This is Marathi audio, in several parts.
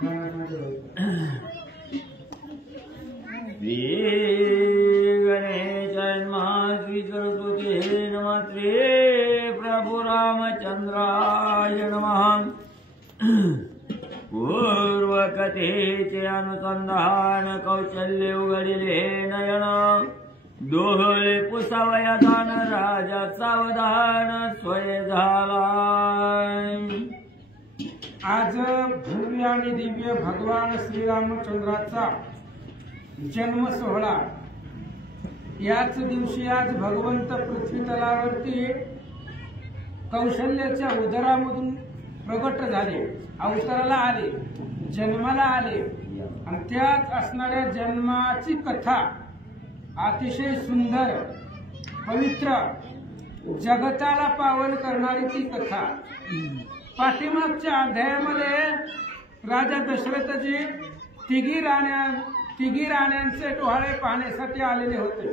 श्री गणेशाय नमः। श्री सरस्वती नमः। श्री प्रभु रामचंद्राय नमः। पूर्वकथेचे अनुसंधान कौशल्य उघडिले नयन, डोळे पुसावया दान राजा सावधान स्वय झाला। आज भव्य आणि दिव्य भगवान श्रीरामचंद्राचा जन्म सोहळा। याच दिवशी आज भगवंत पृथ्वी तलावरती कौशल्याच्या उदरामधून प्रगट झाले, अवताराला आले, जन्माला आले। आणि त्यात असणाऱ्या जन्माची कथा अतिशय सुंदर, पवित्र, जगताला पावन करणारी ती कथा। पाठीमागच्या अध्यायामध्ये राजा दशरथजी तिघी राण्यांचे डोहाळे पाहण्यासाठी आलेले होते।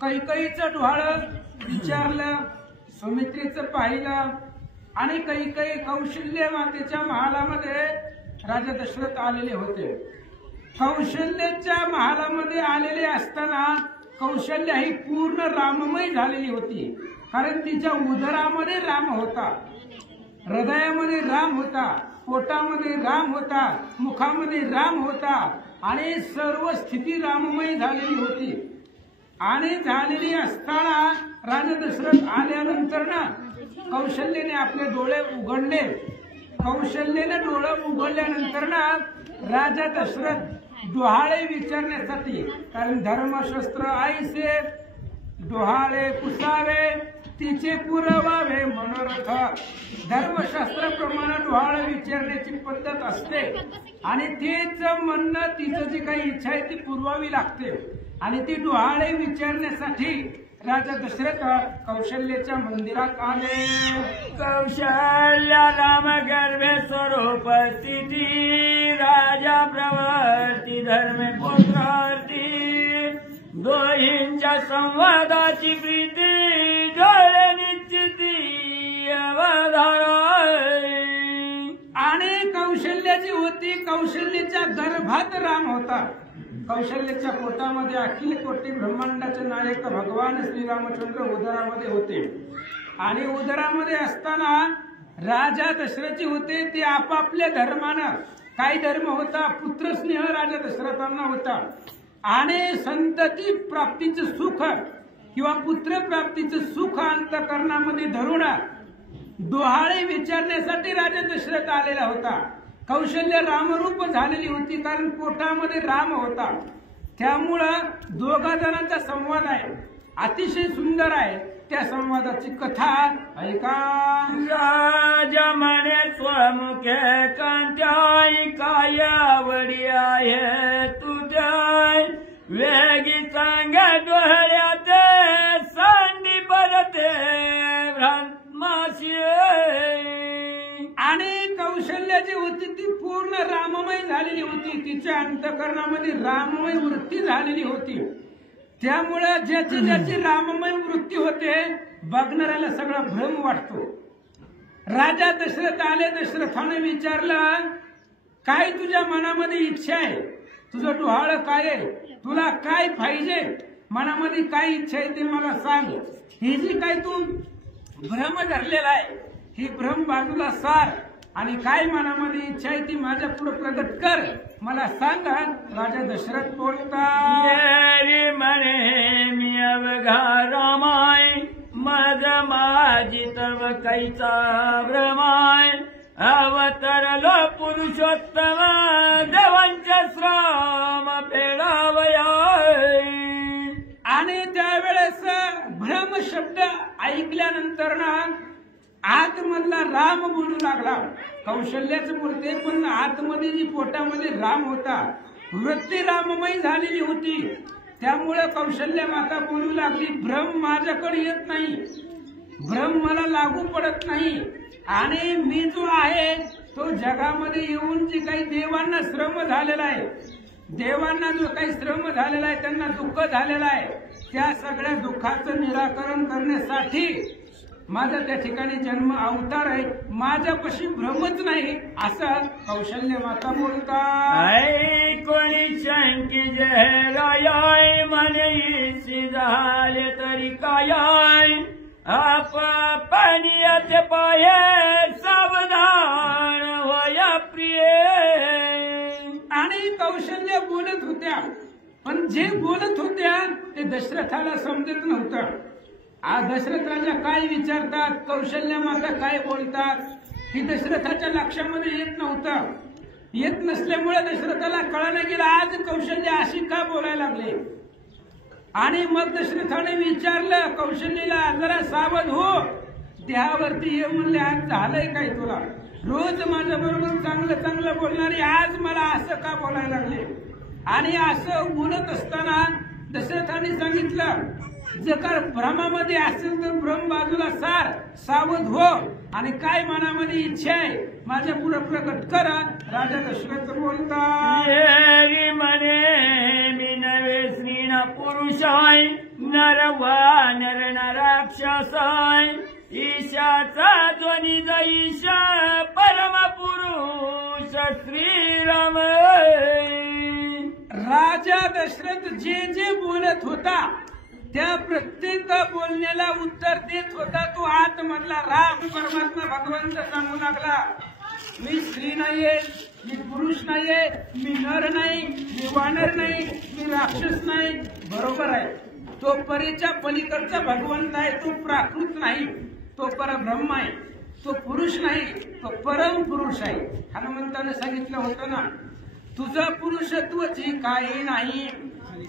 कैकईचं डोहाळं विचारलं, सुमित्रेचं पाहिलं आणि कैकई कौशल्य मातेच्या महालामध्ये राजा दशरथ आलेले होते। कौशल्याच्या महालामध्ये आलेले असताना कौशल्य ही पूर्ण राममय झालेली होती, कारण तिच्या उदरामध्ये राम होता, हृदयामध्ये राम होता, पोटामध्ये राम होता, मुखामध्ये राम होता आणि सर्व स्थिती राममय झालेली होती। आणि झालेली असताना राजा दशरथ आल्यानंतर ना कौशल्याने आपले डोळे उघडले। कौशल्याने डोळे उघडल्यानंतर ना राजा दशरथ डोहाळे विचारण्यासाठी, कारण धर्मशास्त्र आईसे डोहाळे पुसावे तिचे पुरवावे मनोरथ, धर्मशास्त्राप्रमाणे डोहाळे विचारण्याची पद्धत असते आणि तेच म्हणणं तिचं जी काही इच्छा आहे ती पुरवावी लागते। आणि ती डोहाळे विचारण्यासाठी राजा दशरथ कौशल्याच्या मंदिरात आले। कौशल्या राम गर्भे स्वरूप स्थिती, राजा प्रवर्ती धर्मे पुत्रार्थी, दोहींच्या संवादाची प्रीती, डोळे निश्चिती अवधारा। आणि कौशल्याची होती, कौशल्याच्या गर्भात राम होता। कौशल्याच्या पोटामध्ये अखिल कोटी ब्रह्मांडाचे नायक भगवान श्रीरामचंद्र उदरामध्ये होते। आणि उदरामध्ये असताना राजा दशरथी होते, ते आपापल्या धर्मानं, काही धर्म होता, पुत्रस्नेह राजा दशरथांना होता आणि संतती प्राप्तीचं सुख किंवा पुत्र प्राप्तीचं सुख अंतःकरणामध्ये धरून डोहाळे विचारण्यासाठी राजा दशरथ आलेला होता। कौशल्य रामरूप झालेली होती, कारण पोटामध्ये राम होता। त्यामुळं दोघा जणांचा संवाद आहे, अतिशय सुंदर आहे। त्या संवादाची कथा ऐका। राजा म्हणे स्वमुखे कांत्याई, काय आवडी आहे तुझ्या, वेगी सांगा डोहळ्याते सांडी परते भ्रांतमाशी। आणि कौशल्याची होती ती पूर्ण राममय झालेली होती, तिच्या अंतःकरणामध्ये राममय वृत्ती झालेली होती। त्यामुळे ज्याची ज्याची राममय वृत्ती होते बघणाऱ्याला सगळा भ्रम वाटतो। राजा दशरथ आले, दशरथाने विचारलं, काय तुझ्या मनामध्ये इच्छा आहे, तुझं डोहाळं काय आहे, तुला काय पाहिजे, मनामध्ये काय इच्छा आहे ते मला सांग। ही जी काय तू भ्रम धरलेला आहे ही भ्रम बाजूला सार आणि काय मनामध्ये इच्छा आहे ती माझ्या पुढे प्रगट कर, मला सांगा। राजा दशरथ बोलता, म्हणे मी अवघा रामाय, मज माझी तव कैचा भ्रमाय, अवतरलो पुरुषोत्तम देवांच्या श्राम फेडावया। आणि त्यावेळेस भ्रम शब्द ऐकल्यानंतर ना आतमधला राम बोलू लागला। कौशल्याचं बोलते, पण आतमध्ये जी पोटामध्ये राम होता, वृत्ती राममय झालेली होती। त्यामुळे कौशल्य माता बोलू लागली, भ्रम माझ्याकडे येत नाही, भ्रम मला लागू पडत नाही आणि मी जो आहे तो जगामध्ये येऊन जी काही देवांना श्रम झालेला आहे, देवांना जो काही श्रम झालेला आहे, त्यांना दुःख झालेलं आहे, त्या सगळ्या दुःखाचं निराकरण करण्यासाठी माझा त्या ठिकाणी जन्म अवतार आहे, माझ्यापाशी भ्रमच नाही असं कौशल्य माता बोलतात. कोणी शंकी जय म्हणे झाले तरी काय पाण्याचे पाये सावधान होया प्रिय. आणि कौशल्य बोलत होत्या, पण जे बोलत होत्या ते दशरथाला समजत नव्हतं. आज दशरथ राजा काय विचारतात, कौशल्य माता काय बोलतात ही दशरथाच्या लक्षामध्ये येत नव्हतं. येत नसल्यामुळे दशरथाला कळलं गेलं आज कौशल्य अशी का बोलायला लागले. आणि मग दशरथाने विचारलं कौशल्यला, जरा सावध हो, देहावरती ये म्हणले. आज झालंय काय तुला? रोज माझ्या बरोबर चांगलं चांगलं बोलणारी आज मला असं का बोलायला लागले. आणि असं बोलत असताना दशरथाने सांगितलं, जर भ्रमामध्ये असेल तर भ्रम बाजूला सार, सावध हो, आणि काय मनामध्ये इच्छा आहे माझ्या पुढे प्रकट करा. राजा दशरथ बोलतात, म्हणे मी नवे स्त्रीण पुरुषाय नर वानर नराक्षसाय ईशाचा ध्वनी ईशा परम पुरुष श्रीराम. राजा दशरथ जे जे बोलत होता त्या प्रत्येक बोलण्याला उत्तर देत होता तो आतमधला राम परमात्मा भगवंत सांगू लागला, मी स्त्री नाहीये, मी पुरुष नाहीये, मी नर नाही, मी वानर नाही, मी राक्षस नाही. बरोबर आहे, तो परीच्या पलीकडचा भगवंत आहे, तो प्राकृत नाही, तो परब्रह्म आहे, तो पुरुष नाही, तो परम पुरुष आहे. हनुमंताने सांगितलं होतं ना, तुझं पुरुषत्वची काही नाही,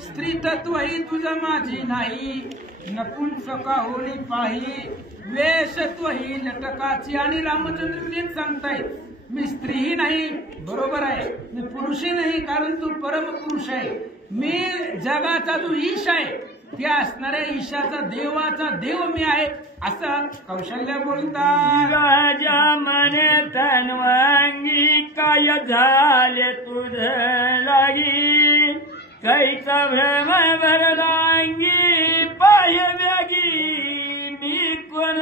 स्त्री तत्वही तुझं माझी नाही, नपुंसका होणी पाही वेशत्व ही लटकाची. आणि रामचंद्र तेच सांगतायत, मी स्त्रीही नाही, बरोबर आहे, मी पुरुषही नाही, कारण तू परम पुरुष आहे, मी जगाचा जो ईश आहे त्या असणाऱ्या ईशाचा देवाचा देव मी आहे असं कौशल्य बोलतात. राजा म्हणे तन्वांगी काय झाले तुझ लागी, कैचा भ्रम भरलांगी पाय व्यागी मी कोण.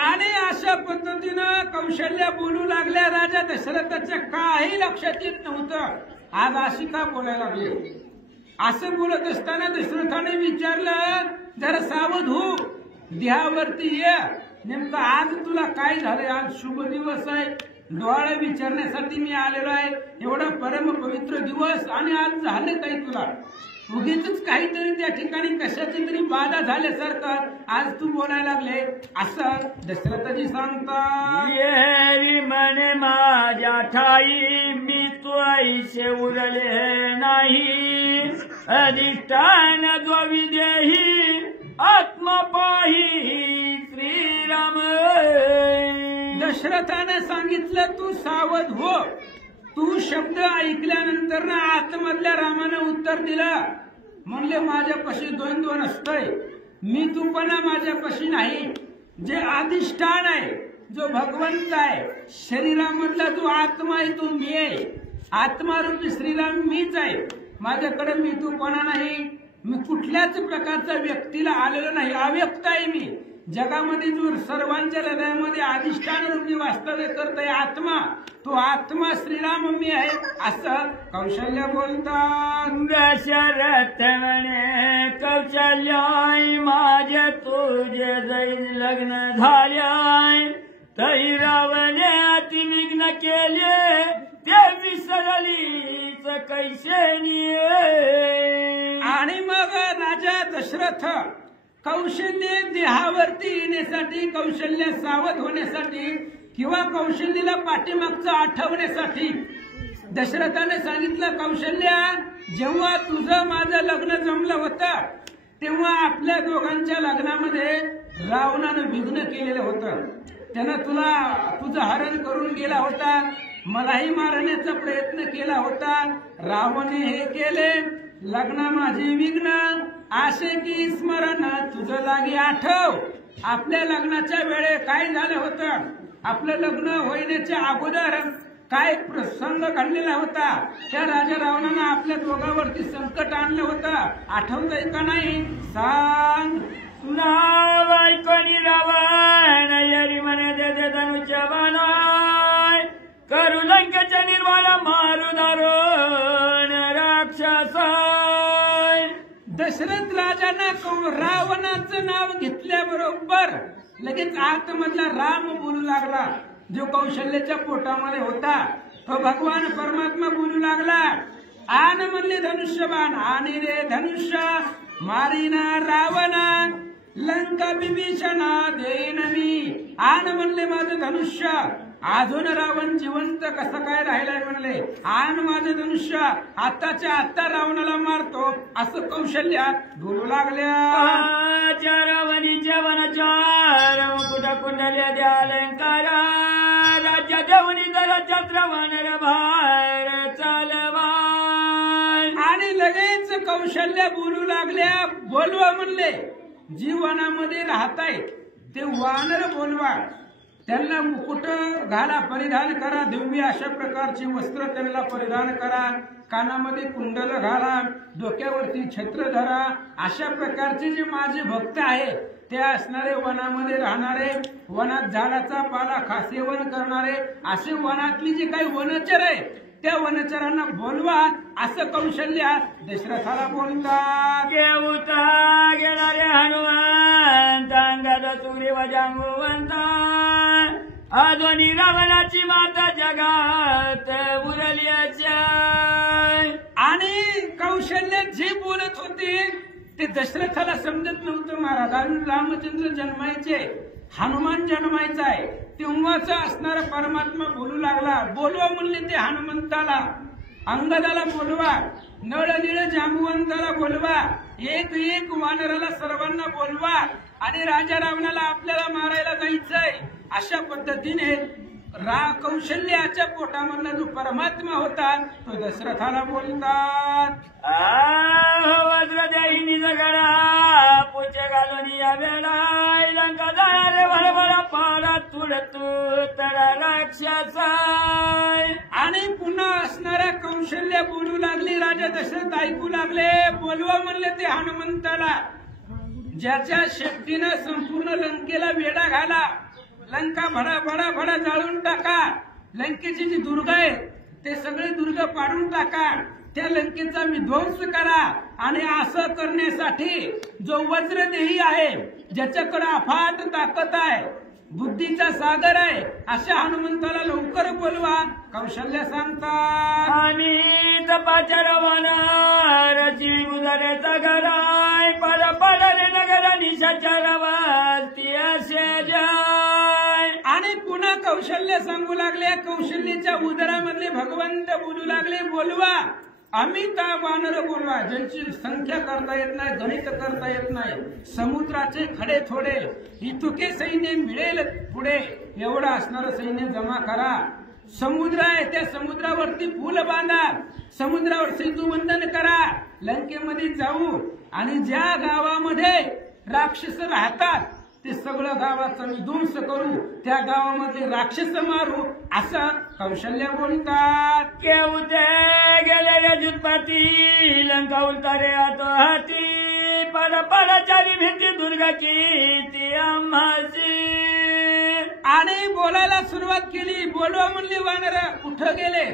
आणि अशा पद्धतीनं कौशल्य बोलू लागल्या. राजा दशरथाच्या काही लक्षात येत नव्हतं आज अशी का बोलायला लागले. असं बोलत असताना दशरथाने विचारलं, जरा सावध हो, देहावरती ये, नेमकं आज तुला काय झालंय. आज शुभ दिवस आहे, डोळे विचारण्यासाठी मी आलेलो आहे, एवढा परम पवित्र दिवस, आणि आज झाले काही तुला उगीच काहीतरी त्या ठिकाणी कशाची तरी बाधा झाल्यासारखं आज तू बोलायला लागले असं दशरथजी सांगतात. येरी म्हणे माझ्या ठाई मी तू ऐसे उरले नाही, अधिष्ठान जो विदेही आत्मा पाही श्रीराम. दशरथाने सांगितलं तू सावध हो. तू शब्द ऐकल्यानंतर ना आतमधल्या रामानं उत्तर दिलं, म्हणले माझ्यापाशी द्वंद्व नसतंय, मी तूपणा माझ्यापाशी नाही, जे अधिष्ठान आहे, जो भगवंत आहे, शरीरामधला जो आत्मा आहे तो मी आहे, आत्मारूपी श्रीराम मीच आहे, माझ्याकडे मी तूपणा नाही, मी कुठल्याच प्रकारच्या व्यक्तीला आलेलो नाही, अव्यक्त आहे मी. जगामध्ये जो सर्वांच्या हृदयामध्ये अधिष्ठान रूपी वास्तव्य करतोय आत्मा, तो आत्मा श्रीराम मी आहे असं कौशल्य बोलतात. दशरथ म्हणे कौशल्याय माझे तुझे जैन लग्न झाल्याय, तरी रावणे अतिविघ्न केले ते विसरलीच कैसे. आणि मग राजा दशरथ कौशल्य देहावरती येण्यासाठी, कौशल्य सावध होण्यासाठी किंवा कौशल्यला पाठीमागचं आठवण्यासाठी दशरथाने सांगितलं, कौशल्य जेव्हा तुझं माझं लग्न जमलं होतं तेव्हा आपल्या दोघांच्या लग्नामध्ये रावणानं विघ्न केलेलं होतं. त्यानं तुझं हरण करून गेला होता, मलाही मारण्याचा प्रयत्न केला होता. रावणे हे केले, लग्न माझे विघ्न आशे की स्मरण तुझं लागी आठव. आपल्या लग्नाच्या वेळे काय झालं होतं, आपलं लग्न होण्याच्या अगोदर काय प्रसंग घडलेला होता, त्या राजा रावणानं आपल्या दोघांवरती संकट आणलं होतं, आठवतंय का नाही सांग. नाव ऐकून रावण यरी म्हणे दे धनुष्य बाणाय करू लंकेचे निर्वाण मारू दारुण राक्षसाय. दशरथ राजानं रावणाचं नाव घेतल्याबरोबर लगेच आतमधला राम बोलू लागला. जो कौशल्याच्या पोटामध्ये होता तो भगवान परमात्मा बोलू लागला. आन म्हणले धनुष्यबाण आणि रे धनुष्य मारीना रावणा लंका विभीषणा देईन मी. आन म्हणले माझं धनुष्य. अजून रावण जिवंत कसं काय राहिलाय म्हणले. आन माझं धनुष्य आताच्या आत्ता रावणाला मारतो असं कौशल्या बोलू लागल्या. रावणीच्या वनचार मुकुट कुंडल्या द्या अलंकारा राज्य देवनी जरा छत्रवण भार चालवा. आणि लगेच कौशल्या बोलू लागल्या. बोलवा म्हणले जी वनामध्ये राहतायत ते वानर बोलवा. त्यांना मुकुट घाला परिधान करा. दिव्य अशा प्रकारची वस्त्र त्यांना परिधान करा. कानामध्ये कुंडल घाला. डोक्यावरती छत्र धरा. अशा प्रकारचे जे माझे भक्त आहे ते असणारे वनामध्ये राहणारे वनात झाडाचा पाला खासेवन करणारे असे वनातली जे काही वनचर आहे त्या वनचरांना बोलवा असं कौशल्या दशरथाला बोलतात. घेऊता गेणारे हनुमंत अंगात सुग्रीव जांबुवंत अधोनी रावणाची माता जगात उरल्याच्या. आणि कौशल्य जे बोलत होते ते दशरथाला समजत नव्हतं. महाराज रामचंद्र जन्मायचे हनुमान जन्मायचा आहे तेव्हाच असणारा परमात्मा बोलू लागला. बोलवा म्हणले ते हनुमंताला. अंगदाला बोलवा. नळ निळ जांबुवंताला बोलवा. एक एक वानराला सर्वांना बोलवा. आणि राजा रावणाला आपल्याला मारायला जायचंय. अशा पद्धतीने कौशल्याच्या पोटामधला जो परमात्मा होता तो दशरथाला बोलतात. वज्रदेहिनी जगडा पुचे घालून या वेळा लंका जाणारे भरभरा पाडा तुड तू तडा राक्षसाय. आणि पुन्हा असणाऱ्या कौशल्य बोलू लागली. राजा दशरथ ऐकू लागले. बोलवा म्हणले ते हनुमंताला. ज्याच्या शक्तीनं संपूर्ण लंकेला वेढा घाला. लंका भडा भडा भडा जाळून टाका. लंकेची जी दुर्ग आहे ते सगळे दुर्ग पाडून टाका. त्या लंकेचा विध्वंस करा. आणि असं करण्यासाठी जो वज्रदेही आहे ज्याच्याकडे अफाट ताकद आहे बुद्धीचा सागर आहे अशा हनुमंताला लवकर बोलवा. कौशल्य सांगतात. आम्ही तपाच्या रवानाची गुजाऱ्याचा घराय पड पडले नगर निशाच्या रवाती असे जाय. आणि पुन्हा कौशल्य सांगू लागले. कौशल्याच्या उदरामधले भगवंत बोलू लागले. बोलवा अमिता वानर बोलवा. ज्यांची संख्या करता येत नाही गणित करता येत नाही. समुद्राचे खडे थोडे इतके सैन्य मिळेल पुढे एवढं असणारं सैन्य जमा करा. समुद्र आहे त्या समुद्रावरती पूल बांधा. समुद्रावर सेतुबंधन करा. लंकेमध्ये जाऊ आणि ज्या गावामध्ये राक्षस राहतात ते सगळं गावाचा विध्वंस करू. त्या गावामध्ये राक्षस मारू असं कौशल्य बोलतात. केवते गेले रे जुत्पाती लंका उलतारे आतो हाती पड पडाचारी भीती दुर्ग की आम्हाची. आणि बोलायला सुरुवात केली. बोलवा म्हणली वानर. कुठं गेले.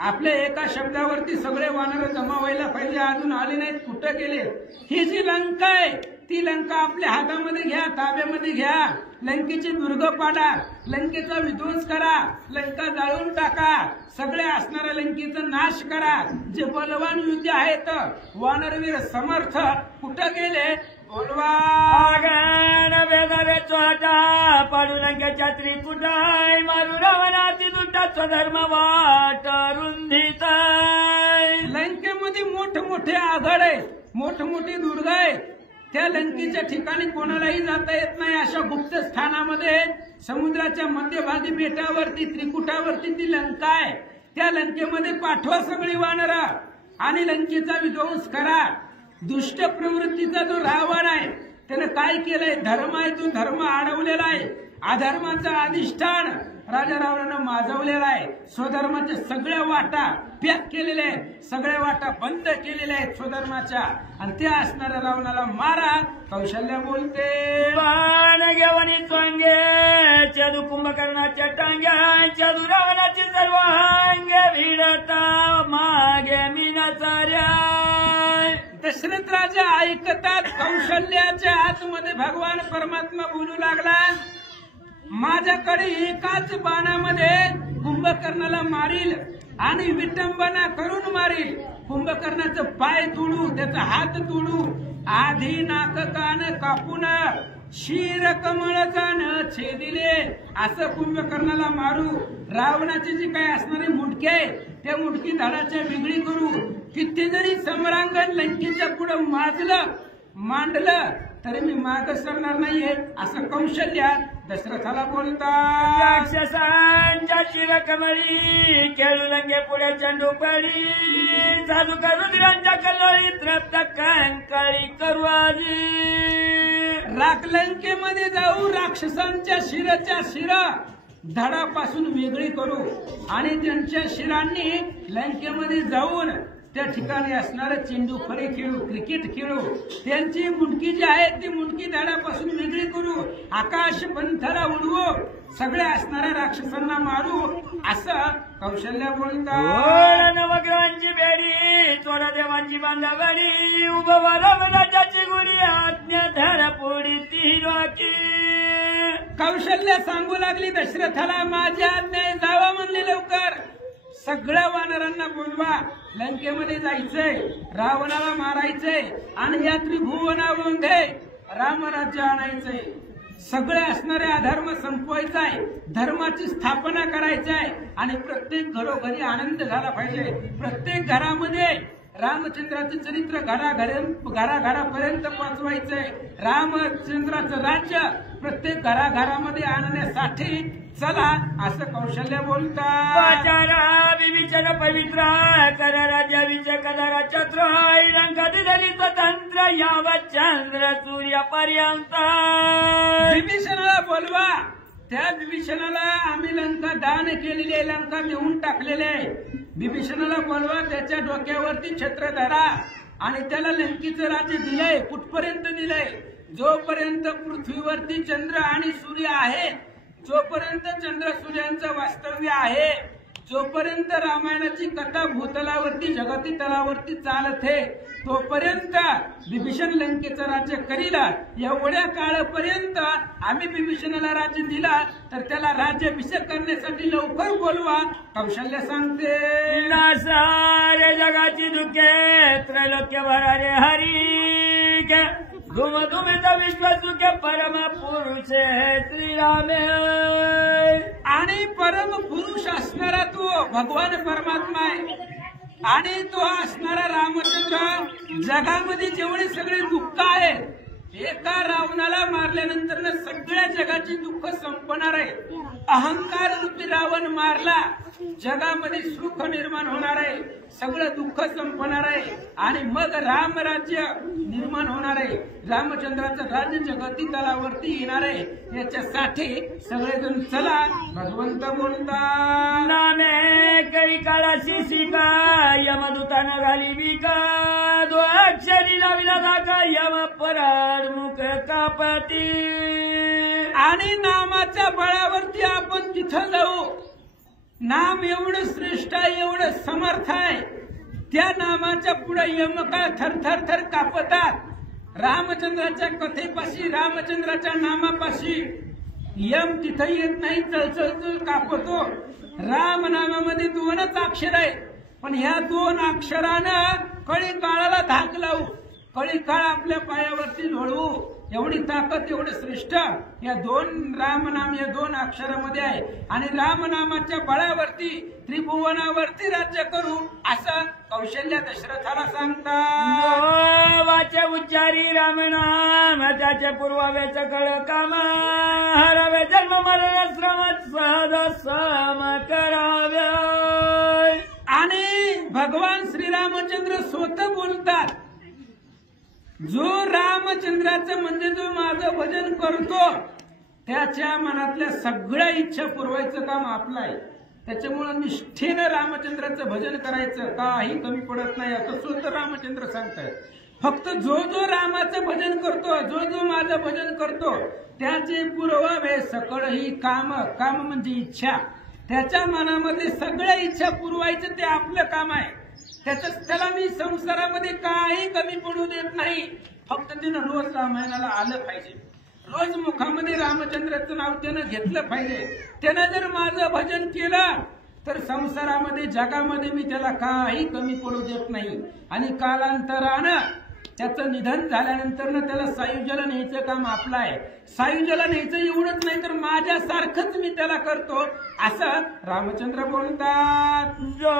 आपल्या एका शब्दावरती सगळे वानर जमा व्हायला पाहिजे. अजून आले नाहीत. कुठं गेले. ही जी लंका आहे ती लंका आपल्या हातामध्ये घ्या. ताब्यामध्ये घ्या. लंकेची दुर्ग पाडा. लंकेचा विध्वंस करा. लंका जाळून टाका. सगळे असणाऱ्या लंकेचा नाश करा. जे बलवान युद्ध आहेत वानरवीर समर्थ कुठं गेले. बोलवा. वेदारे चोटा पाडू लंकेच्या त्रिकुटाय मारू रावणाती दुटा स्वधर्म वाट रुंधीत. लंकेमध्ये मोठमोठे आघाड आहेत. मोठमोठी दुर्ग आहेत. त्या लंकेच्या ठिकाणी कोणालाही जाता येत नाही. अशा गुप्त स्थानामध्ये समुद्राच्या मध्यभागी बेटावरती त्रिकुटावरती ती लंका आहे. त्या लंकेमध्ये पाठवा सगळी वानर आणि लंकेचा विध्वंस करा. दुष्ट प्रवृत्तीचा जो रावण आहे त्यानं काय केलंय. धर्म आहे तो धर्म अडवलेला आहे. अधर्माचं अधिष्ठान राजा रावणानं माजवलेला आहे. स्वधर्माच्या सगळ्या वाटा पॅक केलेल्या आहेत, सगळ्या वाटा बंद केलेल्या आहेत स्वधर्माच्या, आणि त्या असणाऱ्या रावणाला मारा. कौशल्य बोलते बाण घेवणी चोंगे चदू कुंभकर्णाच्या टांग्या चदू रावणाची सर्व अंगे भिडता मागे मीनाचार्या. दशरथ राजा ऐकतात. कौशल्याच्या आतमध्ये भगवान परमात्मा बोलू लागला, माझ्याकडे एकाच बाणामध्ये कुंभकर्णाला मारील आणि विटंबना करून मारील. कुंभकर्णाचं पाय तोडू, त्याचा हात तोडू, आधी नाक कान कापून शिर कमळचा न छेदिले असं कुंभकर्णाला मारू. रावणाची जी काय असणारी मुंडकी आहे त्या मुंडकी धडाच्या वेगळी करू. किती जरी सम्रांगण लंकेच्या पुढे मांडलं तरी मी माग सरणार नाहीये असं कौशल्य दशरथाला बोलतात. राक्षसांच्या शिरकमळी खेळू लंगे पुढे चंडू पडी साधू रुद्रांच्या कल्लोळीत रक्त कंकाळी करू आजी. लंकेमध्ये जाऊ, राक्षसांच्या शिर धडापासून वेगळी करू आणि त्यांच्या शिरांनी लंकेमध्ये जाऊन त्या ठिकाणी असणारे चेंडू फळे खेळू, क्रिकेट खेळू. त्यांची मुंडकी जी आहे ती मुंडकी धडापासून वेगळी करू, आकाश पंथाला उडवू, सगळ्या असणाऱ्या राक्षसांना मारू असं कौशल्य बोलतात. नवग्रहांची बेडी चोरा देवांची बांधावडी उभं राजाची गुढी आज्ञा धर पोडी ती राखी. कौशल्य सांगू लागली दशरथाला, माझी आज्ञा जावा म्हणले लवकर. सगळ्या वानरांना बोलवा, लंकेमध्ये जायचंय, रावणाला मारायचंय आणि या त्रिभुवनामध्ये रामराज्य आणायचंय. सगळे असणारे अधर्म संपवायचा आहे, धर्माची स्थापना करायची आहे आणि प्रत्येक घरोघरी आनंद झाला पाहिजे. प्रत्येक घरामध्ये रामचंद्राचं चरित्र घराघरापर्यंत पोहोचवायचंय. रामचंद्राचं राज्य प्रत्येक घराघरामध्ये आणण्यासाठी चला असं कौशल्य बोलतात. विविचन पवित्र कर राज्य विचकदारा चत्र लंका दिली स्वतंत्र यावत चंद्र सूर्यापर्यंत. विभीषणाला बोलवा, त्या विभीषणाला आम्ही लंका दान केलेली आहे, लंका नेऊन टाकलेले आहे. विभीषणाला बोलवा, त्याच्या डोक्यावरती छत्र धरा आणि त्याला लंकेचं राज्य दिलंय. कुठपर्यंत दिलंय? जोपर्यंत पृथ्वीवरती चंद्र आणि सूर्य आहे, जोपर्यंत चंद्र सूर्यांचं वास्तव्य आहे, जोपर्यंत रामायणाची कथा भूतलावरती जगती तलावरती चालत आहे, तोपर्यंत विभीषण लंकेचं राज्य करील. एवढ्या काळापर्यंत आम्ही विभीषणाला राज्य दिला तर त्याला राज्याभिषेक करण्यासाठी लवकर बोलवा. कौशल्य सांगते सारे जगाची दुःखे त्रैलोक्य भरारे हरी धुम धुमेचा विश्व सुखे परम पुरुष श्रीराम. आणि परम पुरुष असणारा तो भगवान परमात्मा आहे आणि तो असणारा रामचंद्र. जगामध्ये जेवढे सगळे दुःख आहे, एका रावणाला मारल्यानंतर सगळ्या जगाची दुःख संपणार आहे. अहंकार रूपी रावण मारला, जगामध्ये सुख निर्माण होणार आहे, सगळं दुःख संपणार आहे आणि मग रामराज्य निर्माण होणार आहे. रामचंद्राचं राज्य जगती तलावरती येणार आहे. याच्यासाठी सगळेजण चला भगवंत बोलतात. नामे काही काळाशी शिका यमदूतानं घाली विका दो अक्षरी लाविला जागा यम पराड मुख कापती. आणि नामाच्या बळावरती आपण तिथं जाऊ. नाम एवढं श्रेष्ठ आहे, एवढं समर्थ आहे, त्या नामाच्या पुढे यमका थरथर थर कापतात. रामचंद्राच्या कथेपाशी, रामचंद्राच्या नामापाशी यम तिथं येत नाही, चळचळ कापतो. राम नामामध्ये 2च अक्षर आहे, पण ह्या 2 अक्षरानं कळी काळाला धाक लावू, कळी काळ आपल्या पायावरती लोळवू, एवढी ताकद, एवढं श्रेष्ठ या 2 रामनाम या 2 अक्षरामध्ये आहे. आणि रामनामाच्या बळावरती त्रिभुवनावरती राज्य करू असं कौशल्य दशरथाला सांगतात. वाचे उच्चारी रामनाम त्याचे पूर्वावेच कळ काम हरावे जन्म मरण श्रमात सहज सम करावे. आणि भगवान श्रीरामचंद्र स्वतः बोलतात, जो रामचंद्राचं म्हणजे जो माझं भजन करतो त्याच्या मनातल्या सगळ्या इच्छा पुरवायचं काम आपलं आहे. त्याच्यामुळं निष्ठेनं रामचंद्राचं भजन करायचं, काही कमी पडत नाही असं स्वतः रामचंद्र सांगतायत. फक्त जो जो रामाचं भजन करतो, जो जो माझं भजन करतो त्याचे पुरवावे सकळ ही काम. काम म्हणजे इच्छा. त्याच्या मनामध्ये सगळ्या इच्छा पुरवायचं ते आपलं काम आहे. त्याला मी संसारामध्ये काही कमी पडू देत नाही. फक्त तिनं रोज रामायणाला आलं पाहिजे, रोज मुखामध्ये रामचंद्राचं नाव त्यानं घेतलं पाहिजे. त्यानं जर माझं भजन केलं तर संसारामध्ये जगामध्ये मी त्याला काही कमी पडू देत नाही. आणि कालांतरानं त्याचं निधन झाल्यानंतर त्याला सायुज्याला न्यायचं काम आपलं आहे. सायुज्याला न्यायचं एवढंच नाही तर माझ्यासारखंच मी त्याला करतो असं रामचंद्र बोलतात. जो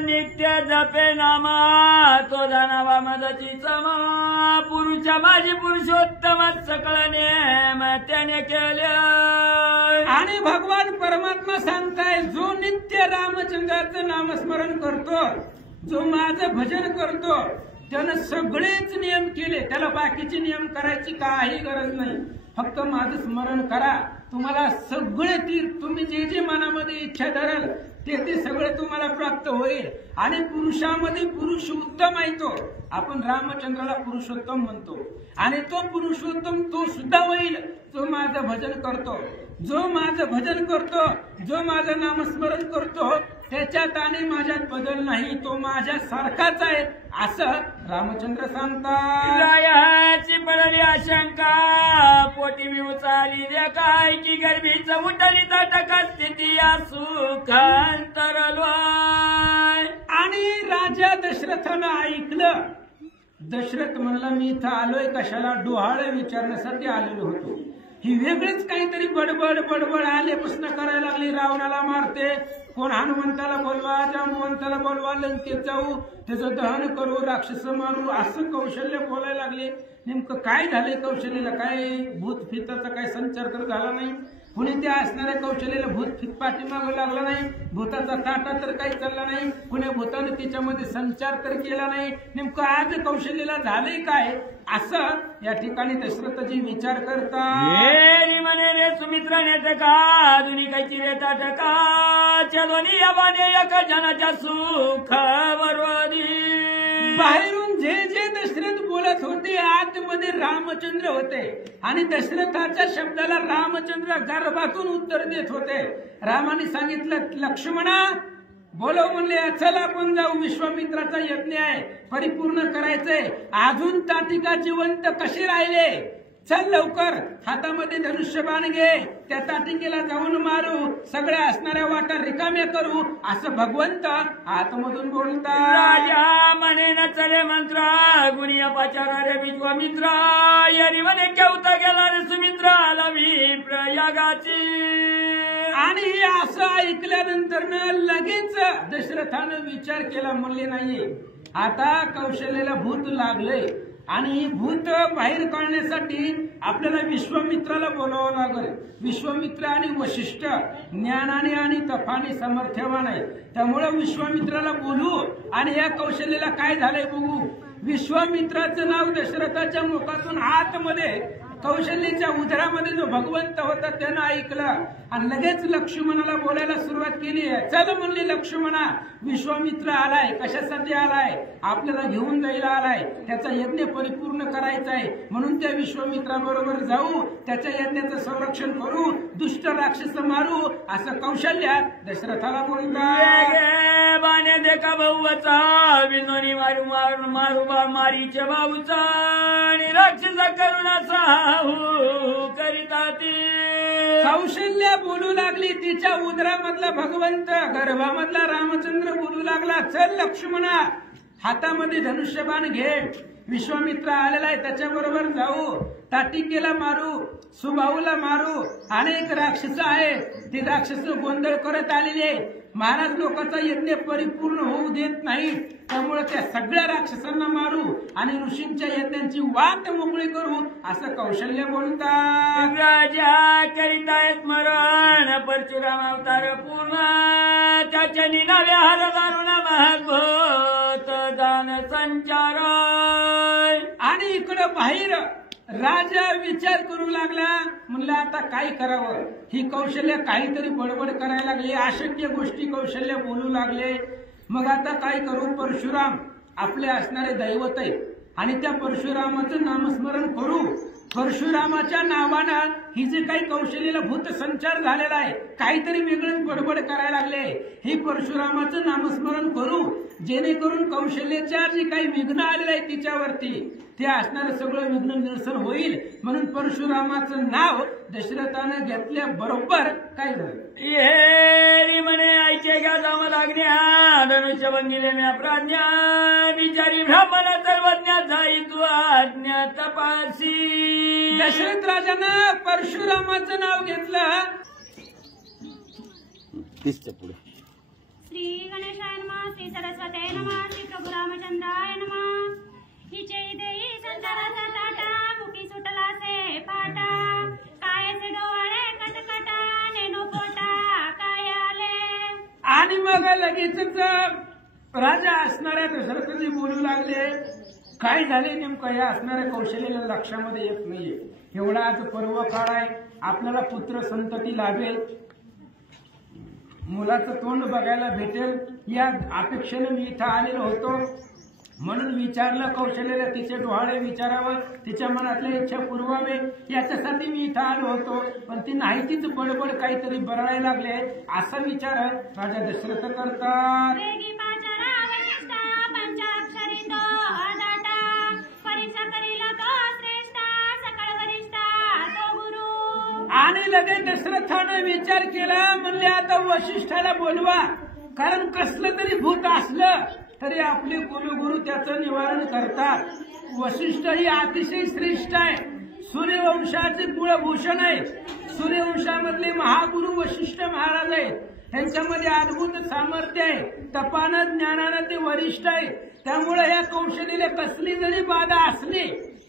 नित्य जपे नामा तो जाणावा मदती समा, पुरुष माझी पुरुषोत्तम सकळ नेम त्याने केले. आणि भगवान परमात्मा सांगताय जो नित्य रामचंद्राचं नामस्मरण करतो, जो माझं भजन करतो त्यानं सगळेच नियम केले. त्याला बाकीचे नियम करायची काही गरज नाही. फक्त माझं स्मरण करा, तुम्हाला सगळे तीर्थ, तुम्ही जे जे मनामध्ये इच्छा धराल ते सगळं तुम्हाला प्राप्त होईल. आणि पुरुषामध्ये पुरुष उत्तम आहे तो. आपण रामचंद्राला पुरुषोत्तम म्हणतो. आणि तो पुरुषोत्तम तो सुद्धा होईल जो माझं भजन करतो. जो माझं भजन करतो, जो माझं नामस्मरण करतो त्याच्यात आणि माझ्यात बदल नाही. तो माझ्या सारखाच आहे असं रामचंद्र सांगतात. रायाची पडली आशंका पोटी मी उचाली दे काय की गर्भीच उठली तटका स्थिती या सुखांतरलो. आणि राजा दशरथानं ऐकलं. दशरथ म्हणला मी इथं आलोय कशाला, डोहाळे विचारण्यासाठी आलेलो होतो. ही वेगळीच काहीतरी बडबड बडबड आलेपासून करायला लागली. रावणाला मारते, कोण हनुमंताला बोलवा, जांबवंताला बोलवा, लंकेत जाऊ, त्याचं दहन करू, राक्षस मारू असं कौशल्य बोलायला लागले. नेमकं काय झालंय कौशल्याला? काय भूतफिताचा काय संचार तर झाला नाही. कुणी त्या असणाऱ्या कौशल्याला भूतफित पाठीमागं लागला नाही. भूताचा ताटा तर काही चालला नाही. कुण्या भूतानं तिच्यामध्ये संचार तर केला नाही. नेमकं आज कौशल्याला झालंय काय असं या ठिकाणी दशरथजी विचार करतात. म्हणे रे सुमित्रा नेटका दुनी काही रेता टका दोन्ही यावाने एका जनाच्या सुख वरवदी. बाहेरून जे जे दशरथ बोलत होते आतमध्ये रामचंद्र होते. आणि दशरथाच्या शब्दाला रामचंद्र गर्भातून उत्तर देत होते. रामाने सांगितलं लक्ष्मणा बोलव म्हणले, चल आपण जाऊ, विश्वामित्राचा यज्ञ आहे, परिपूर्ण करायचंय. अजून ताटिका जिवंत कसे राहिले, चल लवकर, हातामध्ये धनुष्यबाण घे, त्या ताटिकेला जाऊन मारू, सगळ्या असणाऱ्या वाटा रिकाम्या करू असं भगवंत आतमधून बोलतात. राजा म्हणे न चले मंत्र गुणिया पाचारा रे विश्वामित्रा यारी म्हणे केवता गेला रे सुमित्रा आला मी प्रयागाची. आणि हे असं ऐकल्यानंतर लगेच दशरथानं विचार केला. म्हणले नाहीये आता कौशल्याला भूत लागलंय आणि ही भूत बाहेर काढण्यासाठी आपल्याला विश्वामित्राला बोलावं लागेल. विश्वामित्र आणि वशिष्ठ ज्ञानाने आणि तपाने समर्थ्यवान आहे. त्यामुळे विश्वामित्राला बोलू आणि या कौशल्याला काय झालंय बघू. विश्वामित्राचं नाव दशरथाच्या मुखातून आतमध्ये कौशल्याच्या उदरामध्ये जो भगवंत होता त्यानं ऐकलं आणि लगेच लक्ष्मणाला बोलायला सुरुवात केली. चल म्हणले लक्ष्मणा, विश्वामित्र आलाय, कशासाठी आलाय, आपल्याला घेऊन जायला आलाय, त्याचा यज्ञ परिपूर्ण करायचा आहे. म्हणून त्या विश्वामित्राबरोबर जाऊ, त्याच्या यज्ञाचं संरक्षण करू, दुष्ट राक्षस मारू असं कौशल्या दशरथाला बोलतात. बाने देखा भाऊचा विनोनी मारू मारू मारू मारीच्या भाऊचा आणि राक्षस करुणाचा करिताती. कौशल्या बोलू लागली. तिच्या उदरामधला भगवंत, गर्भामधला रामचंद्र बोलू लागला. चल लक्ष्मणा, हातामध्ये धनुष्यबाण घे, विश्वामित्र आलेला आहे त्याच्याबरोबर जाऊ, ताटिकेला मारू, सुबाहूला मारू. अनेक राक्षस आहे, ती राक्षस गोंधळ करत आलेली आहे. महाराज लोकांचा यज्ञ परिपूर्ण होऊ देत नाही. त्यामुळे त्या सगळ्या राक्षसांना मारू आणि ऋषींच्या यज्ञांची वाट मोकळी करू असं कौशल्य बोलतात. राजा करिताय स्मरण परशुराम अवतार पूर्ण त्याच्या निनाव्या हर दारुण भागवत दान संचार. आणि इकडं बाहेर राजा विचार करू लागला, म्हणलं आता काय करावं. ही कौशल्य काहीतरी बडबड करायला लागली, अशक्य गोष्टी कौशल्य बोलू लागले. मग आता काय करू. परशुराम आपले असणारे दैवत आहे आणि त्या परशुरामाचं नामस्मरण करू. परशुरामाच्या नावानं ही जे काही कौशल्याला भूत संचार झालेला आहे, काहीतरी वेगळंच बडबड करायला लागले. ही परशुरामाचं नामस्मरण करू, जेणेकरून कौशल्याच्या जे काही विघ्न आलेलं आहे तिच्यावरती ते असणारं सगळं विघ्न निरसन होईल. म्हणून परशुरामाचं नाव दशरथानं घेतल्याबरोबर काय झालं. हे म्हणे आईचे घ्या जाम लागण्या धनुष्य बंगिले म्या प्राज्ञा विचारी ब्राह्मण सर्वज्ञा जाई तू आज्ञा तपासी. दशरथ राजानं परशुरामाचं नाव घेतलं. श्री गणेशाय नमः, श्री सरस्वती नमः, श्री प्रभू रामचंद्राय नमः. हिचे देई संसाराचा ताटा, मुखी सुटला से पाटा, कायचे डोळे कटकटा, नेनो पोटा काय आले. आणि मग लगेचच राजा असणाऱ्या दशरथजी बोलू लागले. काय झाले नेमकं या असणाऱ्या कौशल्याला लक्षामध्ये येत नाहीये. एवढा आज पर्व काळ आहे, आपल्याला पुत्र संतती लाभेल, मुलाचं तोंड बघायला भेटेल, या अपेक्षेने मी इथं आलेलो होतो. म्हणून विचारलं कौशल्याला, तिचे डोहाळे विचारावं, तिच्या मनातल्या इच्छा पुरवावे, याच्यासाठी मी इथं आलो होतो. पण ती नाही तीच बडबड काहीतरी बरळायला लागले. असा विचार राजा दशरथ करतात. वेगी पाचारा वशिष्ठा, पंचाक्षरी तो अदाटा, परीक्षा करीला तो श्रेष्ठा, सकळ वरिष्ठा तो गुरु. आणि लगेच दशरथानं विचार केला, म्हणले आता वशिष्ठाला बोलवा, कारण कसलं तरी भूत असलं तरी आपले कुलगुरु त्याचं निवारण करतात. वशिष्ठ ही अतिशय श्रेष्ठ आहे, सूर्यवंशाचे कुळभूषण आहे. सूर्यवंशामधले महागुरु वशिष्ठ महाराज आहेत. त्यांच्यामध्ये अद्भुत सामर्थ्य आहे, तपानं ज्ञानानं ते वरिष्ठ आहे. त्यामुळे या कौशल्याला कसली जरी बाधा असली,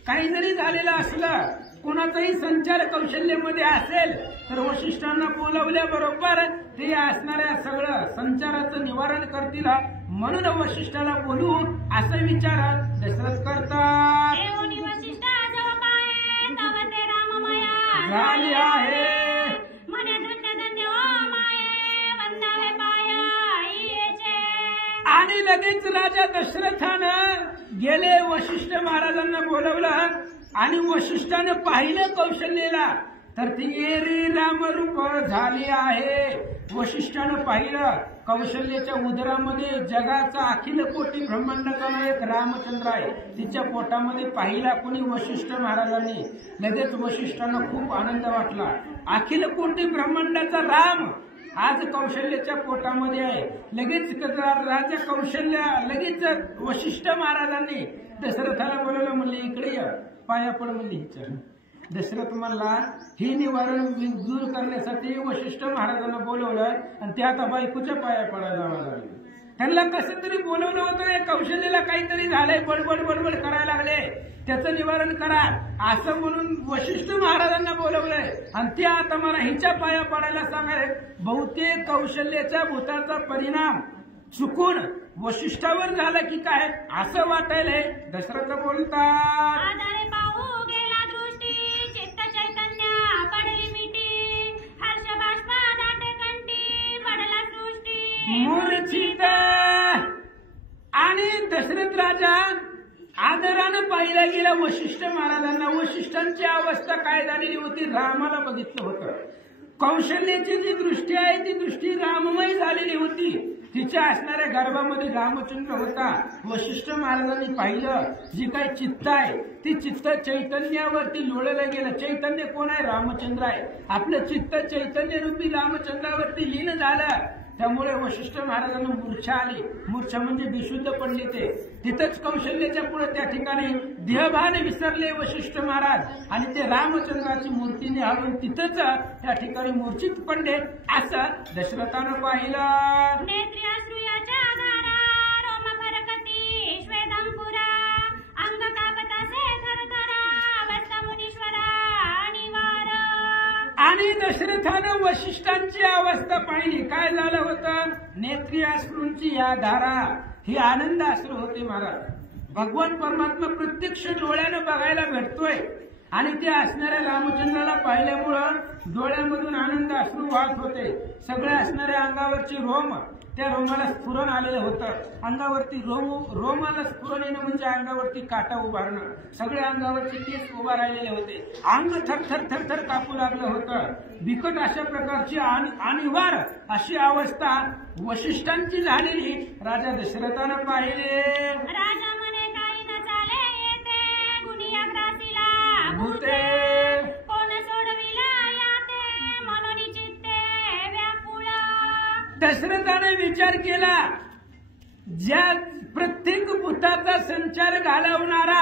काही जरी झालेलं असलं, कोणाचाही संचार कौशल्यामध्ये असेल तर वशिष्ठांना बोलवल्याबरोबर ते असणाऱ्या सगळं संचाराचं निवारण करतील. म्हणून वशिष्ठाला बोलू असं विचार दशरथ करतात. झाली आहे म्हणे धन्य धन्य माये, वंदावे पाया. आणि लगेच राजा दशरथानं गेले, वशिष्ठ महाराजांना बोलवलं आणि वशिष्ठानं पाहिलं कौशल्याला तर ती एरी रामरूप झाली आहे. वशिष्ठानं पाहिलं कौशल्याच्या उदरामध्ये जगाचा अखिल कोटी ब्रह्मांडाचा नायक रामचंद्र आहे. तिच्या पोटामध्ये पाहिला कोणी वशिष्ठ महाराजांनी. लगेच वशिष्ठांना खूप आनंद वाटला. अखिल कोटी ब्रह्मांडाचा राम आज कौशल्याच्या पोटामध्ये आहे. लगेच राजा कौशल्य लगेच वशिष्ठ महाराजांनी दशरथाला बोलवलं, म्हणले इकडे या, पाया पड म्हणले हिच्या. दशरथ म्हणला हे निवारण दूर करण्यासाठी वशिष्ठ महाराजांना बोलवलं आणि ते आता बायकोच्या पाया पडायला लागले. त्यांना कसं तरी बोलवलं होतं, या कौशल्याला काहीतरी झालंय, बडबड बडबड करायला लागले, त्याचं निवारण करा असं म्हणून वशिष्ठ महाराजांना बोलवलंय आणि ते आता मला हिच्या पाया पडायला सांगाय. बहुतेक कौशल्याच्या भूताचा परिणाम चुकून वशिष्ठावर झाला की काय असं वाटायलंय. दशरथ बोलतात. मूर्छित. आणि दशरथ राजा आदरानं पाहिला गेला वशिष्ठ महाराजांना. वशिष्ठांची अवस्था काय झालेली होती रामाला बघितलं होतं. कौशल्याची जी दृष्टी आहे ती दृष्टी राममय झालेली होती. तिच्या असणाऱ्या गर्भामध्ये रामचंद्र होता. वशिष्ठ महाराजांनी पाहिलं जी काही चित्त आहे ती चित्त चैतन्यावरती लोळलं गेलं. चैतन्य कोण आहे? रामचंद्र आहे. आपलं चित्त चैतन्य रूपी रामचंद्रावरती लीन झालं. त्यामुळे वशिष्ठ महाराजांना मूर्छा आली. मूर्छा म्हणजे विशुद्ध पडले. ते तिथंच कौशल्याच्या पुढे त्या ठिकाणी देहभान विसरले वशिष्ठ महाराज आणि ते रामचंद्राची मूर्ती निहाळून तिथंच त्या ठिकाणी मूर्छित पडले. असं दशरथानं पाहिलं. आणि दशरथानं वशिष्ठांची अवस्था पाहिली. काय झालं होतं? नेत्री अश्रूंची या धारा ही आनंद अश्रू होते महाराज. भगवान परमात्मा प्रत्यक्ष डोळ्यानं बघायला भेटतोय आणि त्या असणाऱ्या रामचंद्राला पाहिल्यामुळं डोळ्यामधून आनंद अश्रू वाहत होते. सगळ्या असणाऱ्या अंगावरची रोम त्या रोमाला स्फुरण आलेलं होतं. अंगावरती रोमाला स्फुरण येणं म्हणजे अंगावरती काटा उभारणं. सगळ्या अंगावरती केस उभा राहिलेले होते. अंग थरथर थरथर कापू लागलं होतं. बिकट अशा प्रकारची अनिवार अशी अवस्था वशिष्ठांची झालेली राजा दशरथानं पाहिले. राजा म्हणे काही न चाले येते गुनिया ग्रासीला भूते कोण सोडविला याते मनोनी चित्ते व्याकुळ. दशरथाने विचार केला, ज्या प्रत्येक भूताचा संचार घालवणारा